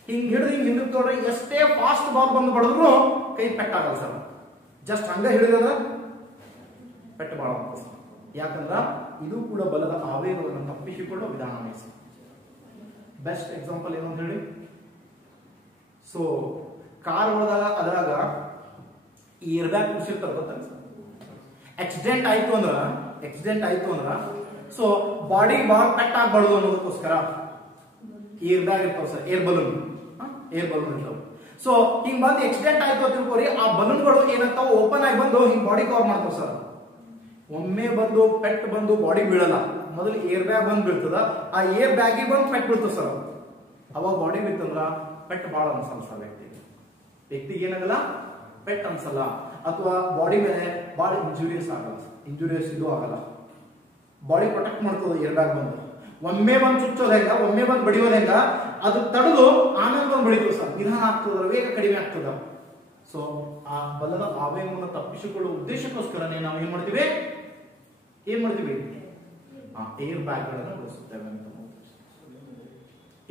ಹಿಂಗ್ ಹಿಡಿದು ಹಿಂಗ್ ಹಿಂದಕ್ಕೆ ತೋಡ್ರಿ, ಎಷ್ಟೇ ಫಾಸ್ಟ್ ಬಾಲ್ ಬಂದು ಬಡಿದ್ರು ಕೈ ಪೆಟ್ಟಾಗಲ್ಲ ಸರ್. ಜಸ್ಟ್ ಹಂಗ ಹಿಡಿದ ಪೆಟ್ಟು ಬಾಳ ಸರ್. ಯಾಕಂದ್ರ ಇದು ಕೂಡ ಬಲದ ಆವೇಗವನ್ನು ತಪ್ಪಿಸಿಕೊಳ್ಳುವ ವಿಧಾನ ಸರ್. ಬೆಸ್ಟ್ ಎಕ್ಸಾಂಪಲ್ ಏನು ಅಂತ ಹೇಳಿ, ಸೊ ಕಾರ್ ಹೋದಾಗ ಅದರಾಗ ಏರ್ ಬ್ಯಾಗ್ ಕುಸಿರ್ತಾರೆ ಗೊತ್ತಲ್ಲ ಸರ್. ಆಕ್ಸಿಡೆಂಟ್ ಆಯ್ತು ಅಂದ್ರ ಸೊ ಬಾಡಿ ಬಾಳ ಪೆಟ್ ಆಗ್ಬಾರ್ದು ಅನ್ನೋದಕ್ಕೋಸ್ಕರ ಏರ್ ಬ್ಯಾಗ್ ಇರ್ತಾವ ಸರ್, ಏರ್ ಬಲೂನ್ ಇರ್ತಾವ. ಸೊ ಹಿಂಗ್ ಬಂದು ಆಕ್ಸಿಡೆಂಟ್ ಆಯ್ತು ಅಂತ ತಿಳ್ಕೊರಿ, ಆ ಬಲೂನ್ಗಳು ಏನಾಗ್ತಾವ ಓಪನ್ ಆಗಿ ಬಂದು ಹಿಂಗ್ ಬಾಡಿ ಕವರ್ ಮಾಡ್ತಾವ ಸರ್. ಒಮ್ಮೆ ಬಂದು ಪೆಟ್ ಬಂದು ಬಾಡಿ ಬೀಳಲ್ಲ, ಮೊದಲು ಏರ್ ಬ್ಯಾಗ್ ಬಂದು ಬೀಳ್ತದ, ಆ ಏರ್ ಬ್ಯಾಗಿಗೆ ಬಂದು ಪೆಟ್ ಬೀಳ್ತದ ಸರ್. ಅವಾಗ ಬಾಡಿ ಬಿತ್ತಂದ್ರ ಪೆಟ್ ಬಾಳ ಅನ್ಸಲ್ಲ ಸರ್. ವ್ಯಕ್ತಿಗೆ ಏನಾಗಲ್ಲ, ಪೆಟ್ ಅನ್ಸಲ್ಲ, ಅಥವಾ ಬಾಡಿ ಮೇಲೆ ಬಾಳ ಇಂಜುರಿಯಸ್ ಆಗಲ್ಲ, ಇಂಜುರಿಯಸ್ ಇದು ಆಗಲ್ಲ. ಬಾಡಿ ಪ್ರೊಟೆಕ್ಟ್ ಮಾಡ್ತದ ಏರ್ ಬ್ಯಾಗ್ ಬಂದು. ಒಮ್ಮೆ ಬಂದು ಚುಚ್ಚೋದ್ ಹೆಂಗ, ಒಮ್ಮೆ ಬಂದು ಬಡಿಯೋದ್ ಹೆಂಗ, ಅದು ತಡೆದು ಆಮೇಲೆ ಬಂದು ಬಡಿತದ ಸರ್. ನಿಧಾನ ಆಗ್ತದ, ವೇಗ ಕಡಿಮೆ ಆಗ್ತದ. ಸೊ ಆ ಬಲದ ಆವೇಗವನ್ನು ತಪ್ಪಿಸಿಕೊಳ್ಳುವ ಉದ್ದೇಶಕ್ಕೋಸ್ಕರನೇ ನಾವು ಏನ್ ಮಾಡ್ತೀವಿ ಏರ್ ಬ್ಯಾಗ್ ಗಳನ್ನ ಬಳಸುತ್ತೇವೆ ಅಂತ.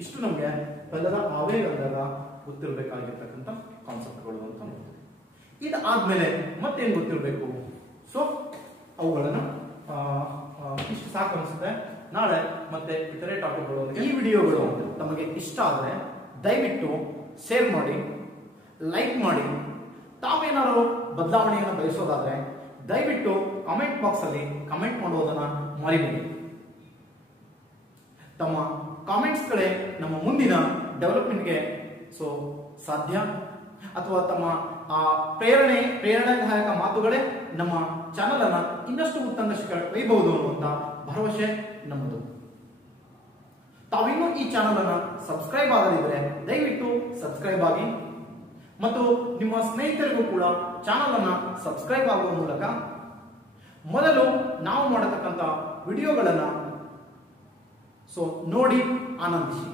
ಇಷ್ಟು ನಮ್ಗೆ ಬಲದ ಆವೇಗ ಅಂದಾಗ ಗೊತ್ತಿರಬೇಕಾಗಿರ್ತಕ್ಕಂಥ ಕಾನ್ಸೆಪ್ಟ್ಗಳು ಅಂತ. ಇದಾದ್ಮೇಲೆ ಮತ್ತೇನ್ ಗೊತ್ತಿರಬೇಕು, ಸೊ ಅವುಗಳನ್ನ ಇಷ್ಟು ಸಾಕು ಅನ್ಸುತ್ತೆ. ನಾಳೆ ಮತ್ತೆ ಇತರೆ ಟಾಪಿಕ್ಗಳು. ಈ ವಿಡಿಯೋಗಳು ತಮಗೆ ಇಷ್ಟ ಆದರೆ ದಯವಿಟ್ಟು ಶೇರ್ ಮಾಡಿ, ಲೈಕ್ ಮಾಡಿ. ತಾವೇನಾದ್ರು ಬದಲಾವಣೆಯನ್ನು ಬಯಸೋದಾದ್ರೆ ದಯವಿಟ್ಟು ಕಾಮೆಂಟ್ ಬಾಕ್ಸ್ ಅಲ್ಲಿ ಕಮೆಂಟ್ ಮಾಡೋದನ್ನ ಮರಿಬೇಡಿ. ತಮ್ಮ ಕಾಮೆಂಟ್ಸ್ ಗಳೇ ನಮ್ಮ ಮುಂದಿನ ಡೆವಲಪ್ಮೆಂಟ್ಗೆ ಸೊ ಸಾಧ್ಯ, ಅಥವಾ ತಮ್ಮ ಪ್ರೇರಣಾದಾಯಕ ಮಾತುಗಳೇ ನಮ್ಮ ಚಾನಲ್ ಅನ್ನ ಇನ್ನಷ್ಟು ಉತ್ತಂಗಕ್ಕೆ ಒಯ್ಯಬಹುದು ಅನ್ನುವಂತ ಭರವಸೆ ನಮ್ಮದು. ತಾವಿನ್ನೂ ಈ ಚಾನಲ್ ಅನ್ನ ಸಬ್ಸ್ಕ್ರೈಬ್ ಆಗದಿದ್ರೆ ದಯವಿಟ್ಟು ಸಬ್ಸ್ಕ್ರೈಬ್ ಆಗಿ, ಮತ್ತು ನಿಮ್ಮ ಸ್ನೇಹಿತರಿಗೂ ಕೂಡ ಚಾನಲ್ ಅನ್ನ ಸಬ್ಸ್ಕ್ರೈಬ್ ಆಗುವ ಮೂಲಕ ಮೊದಲು ನಾವು ಮಾಡತಕ್ಕಂಥ ವಿಡಿಯೋಗಳನ್ನ ಸೊ ನೋಡಿ ಆನಂದಿಸಿ.